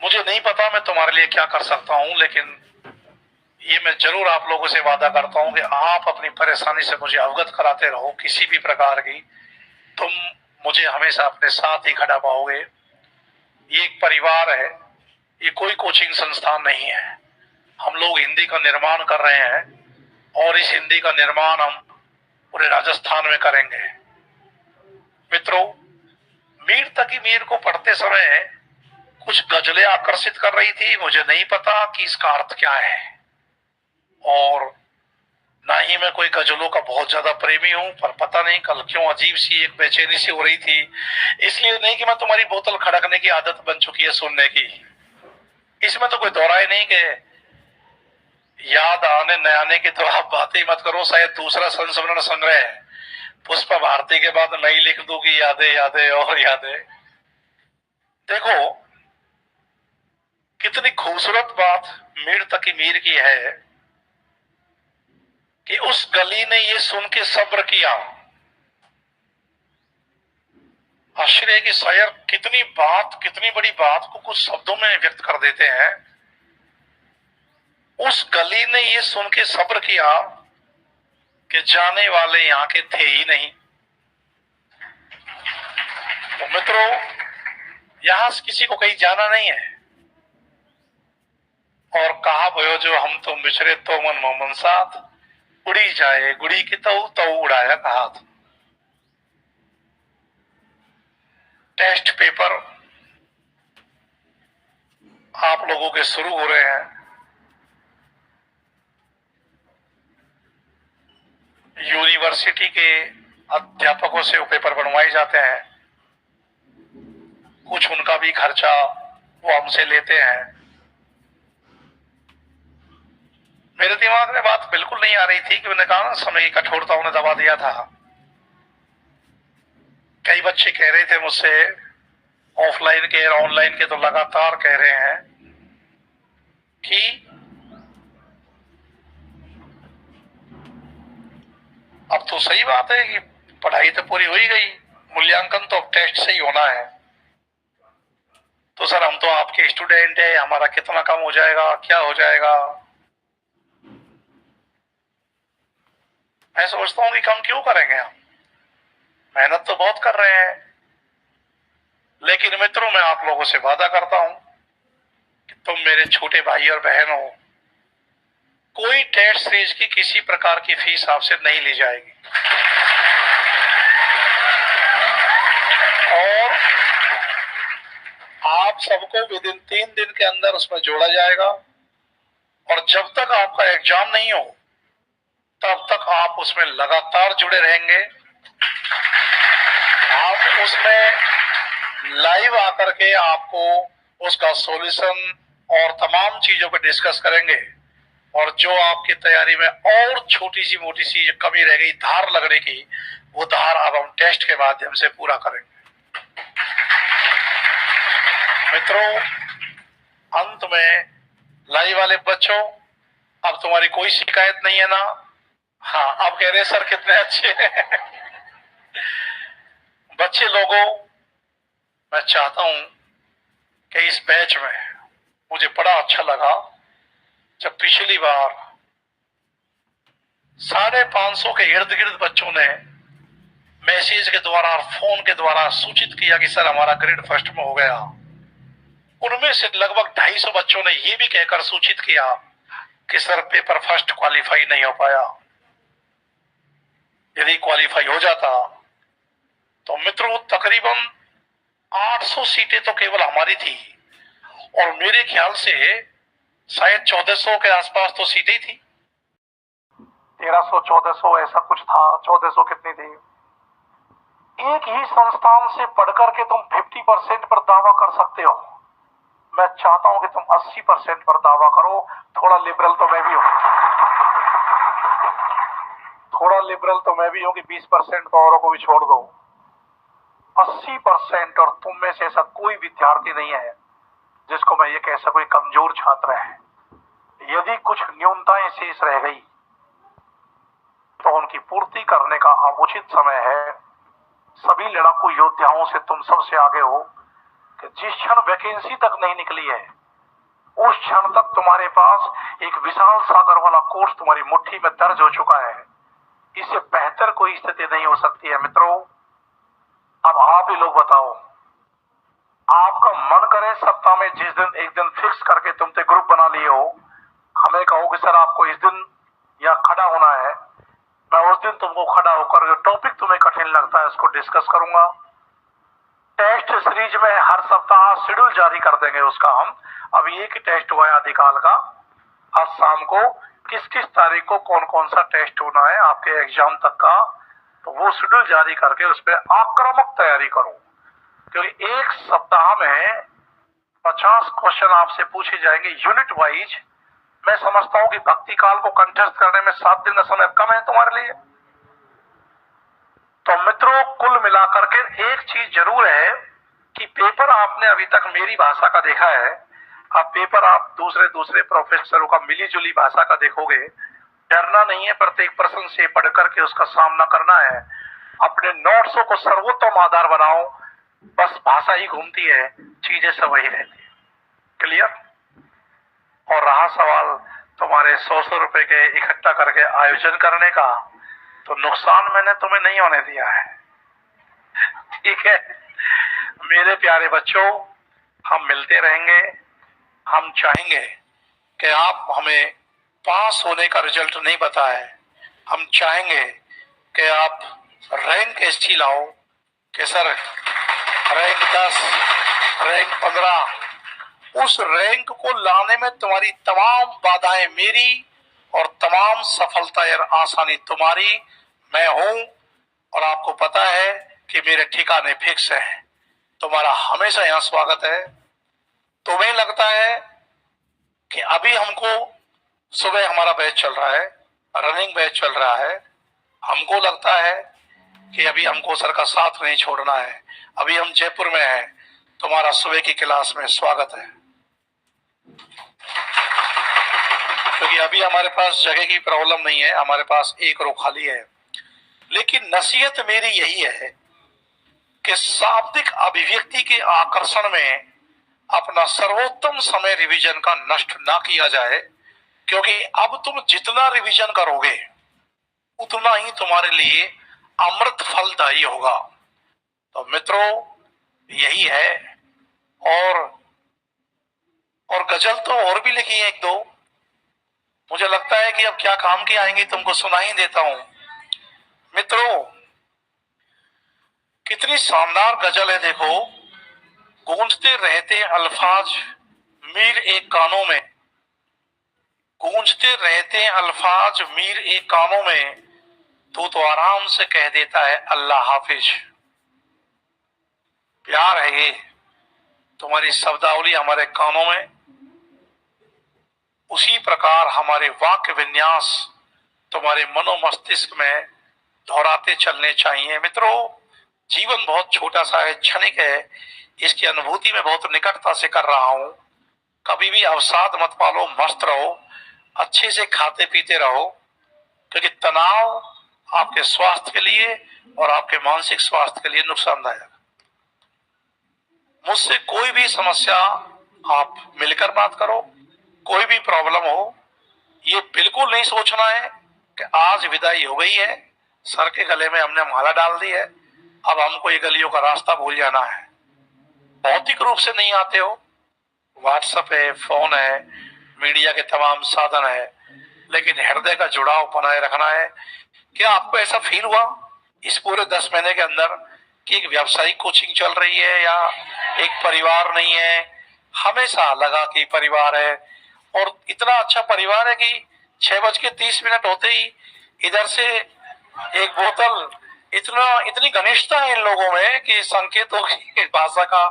मुझे नहीं पता मैं तुम्हारे लिए क्या कर सकता हूं, लेकिन ये मैं जरूर आप लोगों से वादा करता हूं कि आप अपनी परेशानी से मुझे अवगत कराते रहो। किसी भी प्रकार की तुम मुझे हमेशा अपने साथ ही खड़ा पाओगे। ये एक परिवार है, ये कोई कोचिंग संस्थान नहीं है। हम लोग हिंदी का निर्माण कर रहे हैं और इस हिंदी का निर्माण हम पूरे राजस्थान में करेंगे। मित्रों, मीर तकी मीर को पढ़ते समय कुछ गजलें आकर्षित कर रही थी। मुझे नहीं पता कि इसका अर्थ क्या है और ना ही मैं कोई गजलों का बहुत ज्यादा प्रेमी हूं, पर पता नहीं कल क्यों अजीब सी एक बेचैनी सी हो रही थी। इसलिए नहीं कि मैं तुम्हारी बोतल खड़कने की आदत बन चुकी है सुनने की, इसमें तो कोई दोहराए नहीं कि याद आने न आने की तो आप बातें ही मत करो। शायद दूसरा संस्मरण संग्रह पुष्पा भारती के बाद मैं ही लिख दूं कि यादें यादें और यादें। देखो कितनी खूबसूरत बात मीर तकी मीर की है कि उस गली ने ये सुन के सब्र किया। आश्चर्य की शायर कितनी बड़ी बात को कुछ शब्दों में व्यक्त कर देते हैं। उस गली ने ये सुन के सब्र किया कि जाने वाले यहां के थे ही नहीं। तो मित्रों, यहां से किसी को कहीं जाना नहीं है। और कहा भयो जो हम तुम बिछड़े तो मन मोमन साथ, उड़ी जाए गुड़ी की तो उड़ाया कहा था। टेस्ट पेपर आप लोगों के शुरू हो रहे हैं। यूनिवर्सिटी के अध्यापकों से वो पेपर बनवाए जाते हैं। कुछ उनका भी खर्चा वो हमसे लेते हैं। मेरे दिमाग में बात बिल्कुल नहीं आ रही थी कि मैंने कहा ना, समय की कठोरता उन्हें दबा दिया था। कई बच्चे कह रहे थे मुझसे, ऑफलाइन के ऑनलाइन के तो लगातार कह रहे हैं कि अब तो सही बात है कि पढ़ाई तो पूरी हो ही गई, मूल्यांकन तो अब टेस्ट से ही होना है। तो सर हम तो आपके स्टूडेंट है, हमारा कितना कम हो जाएगा, क्या हो जाएगा। मैं सोचता हूं कि कम क्यों करेंगे, हम मेहनत तो बहुत कर रहे हैं। लेकिन मित्रों, मैं आप लोगों से वादा करता हूं कि तुम मेरे छोटे भाई और बहन हो। कोई टेस्ट सीरीज की किसी प्रकार की फीस आपसे नहीं ली जाएगी और आप सबको विदिन 3 दिन के अंदर उसमें जोड़ा जाएगा। और जब तक आपका एग्जाम नहीं हो तब तक आप उसमें लगातार जुड़े रहेंगे। आप उसमें लाइव आकर के आपको उसका सॉल्यूशन और तमाम चीजों पर डिस्कस करेंगे और जो आपकी तैयारी में और छोटी सी मोटी सी जो कमी रह गई धार लगने की, वो धार अब हम टेस्ट के माध्यम से पूरा करेंगे। मित्रों, अंत में लाइव वाले बच्चों, अब तुम्हारी कोई शिकायत नहीं है ना? हाँ, अब कह रहे सर कितने अच्छे हैं। बच्चे लोगों, मैं चाहता हूं कि इस बैच में मुझे बड़ा अच्छा लगा जब पिछली बार 550 के इर्द गिर्द बच्चों ने मैसेज के द्वारा और फोन के द्वारा सूचित किया कि सर हमारा ग्रेड फर्स्ट में हो गया। उनमें से लगभग 250 बच्चों ने यह भी कहकर सूचित किया कि सर पेपर फर्स्ट क्वालिफाई नहीं हो पाया। यदि क्वालिफाई हो जाता तो मित्रों तकरीबन 800 सीटें तो केवल हमारी थी, और मेरे ख्याल से शायद 1400 के आसपास तो सीटें थी। 1300 1400 ऐसा कुछ था, 1400 कितनी थी। एक ही संस्थान से पढ़कर के तुम 50% पर दावा कर सकते हो। मैं चाहता हूं कि तुम 80% पर दावा करो। थोड़ा लिबरल तो मैं भी हूं, थोड़ा लिबरल तो मैं भी हूं कि 20% तो औरों को भी छोड़ दो। 80%, और तुम में से ऐसा कोई विद्यार्थी नहीं है जिसको मैं ये कह सकूं कमजोर छात्र है। यदि कुछ न्यूनताएं शेष रह गई तो उनकी पूर्ति करने का अब उचित समय है। सभी लड़ाकू योद्धाओं से तुम सबसे आगे हो कि जिस क्षण वैकेंसी तक नहीं निकली है, उस क्षण तक तुम्हारे पास एक विशाल सागर वाला कोर्स तुम्हारी मुट्ठी में दर्ज हो चुका है। इससे बेहतर कोई स्थिति नहीं हो सकती है। मित्रों, अब आप ही लोग बताओ, आपका मन करे सप्ताह में जिस दिन एक दिन फिक्स करके तुमने ग्रुप बना लिए हो, हमें कहो कि सर आपको इस दिन या खड़ा होना है, मैं उस दिन तुमको खड़ा होकर जो टॉपिक तुम्हें कठिन लगता है उसको डिस्कस करूंगा। टेस्ट सीरीज में हर सप्ताह शेड्यूल जारी कर देंगे उसका हम। अब एक ही टेस्ट हुआ है आदिकाल का, आज शाम को किस किस तारीख को कौन कौन सा टेस्ट होना है आपके एग्जाम तक का, तो वो शेड्यूल जारी करके उस पर आक्रामक तैयारी करो। क्योंकि एक सप्ताह में 50 क्वेश्चन आपसे पूछे जाएंगे यूनिट वाइज। मैं समझता हूं कि भक्ति काल को कंठस्थ करने में 7 दिन का समय कम है तुम्हारे लिए। तो मित्रों, कुल मिलाकर के एक चीज जरूर है कि पेपर आपने अभी तक मेरी भाषा का देखा है, अब पेपर आप दूसरे प्रोफेसरों का मिली जुली भाषा का देखोगे। डरना नहीं है, प्रत्येक प्रश्न से पढ़ करके उसका सामना करना है। अपने नोट्सों को सर्वोत्तम आधार बनाओ, बस भाषा ही घूमती है, चीजें सब वही रहती है। क्लियर? और रहा सवाल तुम्हारे 100 रुपए के इकट्ठा करके आयोजन करने का, तो नुकसान मैंने तुम्हें नहीं होने दिया है। ठीक है मेरे प्यारे बच्चों, हम मिलते रहेंगे। हम चाहेंगे कि आप हमें पास होने का रिजल्ट नहीं बताएं, हम चाहेंगे कि आप रैंक ऐसी लाओ कि सर रैंक 10, रैंक 15, उस रैंक को लाने में तुम्हारी तमाम बाधाएं मेरी और तमाम सफलता और आसानी तुम्हारी। मैं हूं और आपको पता है कि मेरे ठिकाने फिक्स है। तुम्हारा हमेशा यहाँ स्वागत है। तुम्हें लगता है कि अभी हमको सुबह हमारा बैच चल रहा है, रनिंग बैच चल रहा है, हमको लगता है कि अभी हमको सर का साथ नहीं छोड़ना है, अभी हम जयपुर में हैं, तुम्हारा सुबह की क्लास में स्वागत है। क्योंकि अभी हमारे पास जगह की प्रॉब्लम नहीं है, हमारे पास एक रो खाली है। लेकिन नसीहत मेरी यही है कि शाब्दिक अभिव्यक्ति के आकर्षण में अपना सर्वोत्तम समय रिवीजन का नष्ट ना किया जाए, क्योंकि अब तुम जितना रिवीजन करोगे उतना ही तुम्हारे लिए अमृत फलदायी होगा। तो मित्रों, यही है। और गजल तो और भी लिखी है एक दो, मुझे लगता है कि अब क्या काम की आएंगी, तुमको सुना ही देता हूं। मित्रों, कितनी शानदार गजल है, देखो। गूंजते रहते अल्फाज मीर एक कानों में, गूंजते रहते अल्फाज मीर एक कानों में, तू तो आराम से कह देता है अल्लाह हाफिज। प्यार है ये, तुम्हारी शब्दावली हमारे कानों में, उसी प्रकार हमारे वाक्य विन्यास तुम्हारे मनो मस्तिष्क में दोहराते चलने चाहिए। मित्रों, जीवन बहुत छोटा सा है, क्षणिक है, इसकी अनुभूति में बहुत निकटता से कर रहा हूं। कभी भी अवसाद मत पालो, मस्त रहो, अच्छे से खाते पीते रहो, क्योंकि तनाव आपके स्वास्थ्य के लिए और आपके मानसिक स्वास्थ्य के लिए नुकसानदायक। मुझसे कोई भी समस्या आप मिलकर बात करो, कोई भी प्रॉब्लम हो, ये बिल्कुल नहीं सोचना है कि आज विदाई हो गई है, सर के गले में हमने माला डाल दी है, अब हमको ये गलियों का रास्ता भूल जाना है। भौतिक रूप से नहीं आते हो, व्हाट्सएप है, फोन है, मीडिया के तमाम साधन है, लेकिन हृदय का जुड़ाव बनाए रखना है। क्या आपको ऐसा फील हुआ इस पूरे 10 महीने के अंदर कि एक व्यावसायिक कोचिंग चल रही है या एक परिवार नहीं है? हमेशा लगा कि परिवार है, और इतना अच्छा परिवार है कि 6:30 होते ही इधर से एक बोतल, इतनी घनिष्ठता है इन लोगों में कि संकेतों की भाषा का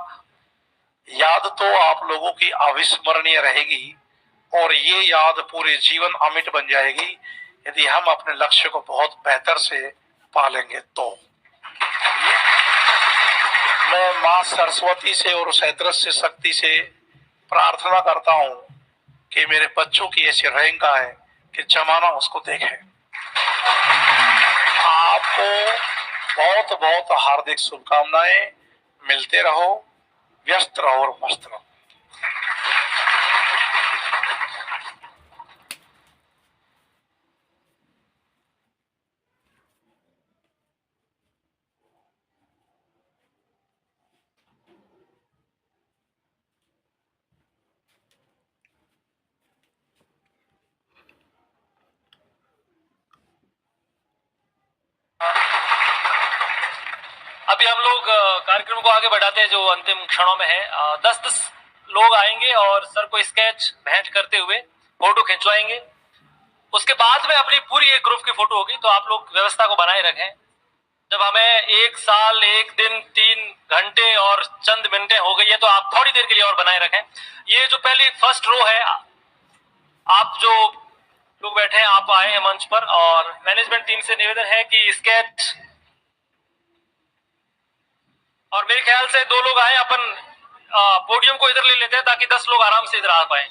याद तो आप लोगों की अविस्मरणीय रहेगी, और ये याद पूरे जीवन अमिट बन जाएगी यदि हम अपने लक्ष्य को बहुत बेहतर से पालेंगे तो। मैं मां सरस्वती से और उस अदृश्य शक्ति से प्रार्थना करता हूं कि मेरे बच्चों की ऐसी रैंक आए कि जमाना उसको देखे। आपको बहुत बहुत हार्दिक शुभकामनाएं। मिलते रहो, व्यस्त रहो और मस्त रहो। अभी हम लोग कार्यक्रम को आगे बढ़ाते हैं जो अंतिम क्षणों में है। 10-10 लोग आएंगे और सर को स्केच भेंट करते हुए फोटो खिंचवाएंगे। उसके बाद में अपनी पूरी एक ग्रुप की फोटो होगी, तो आप लोग व्यवस्था को बनाए रखें। जब हमें 1 साल 1 दिन 3 घंटे और चंद मिनटें हो गई है, तो आप थोड़ी देर के लिए और बनाए रखें। ये जो पहली फर्स्ट रो है, आप जो लोग बैठे हैं आप आए हैं मंच पर, और मैनेजमेंट टीम से निवेदन है कि स्केच, और मेरे ख्याल से 2 लोग आए, अपन पोडियम को इधर ले लेते हैं ताकि 10 लोग आराम से इधर आ पाए।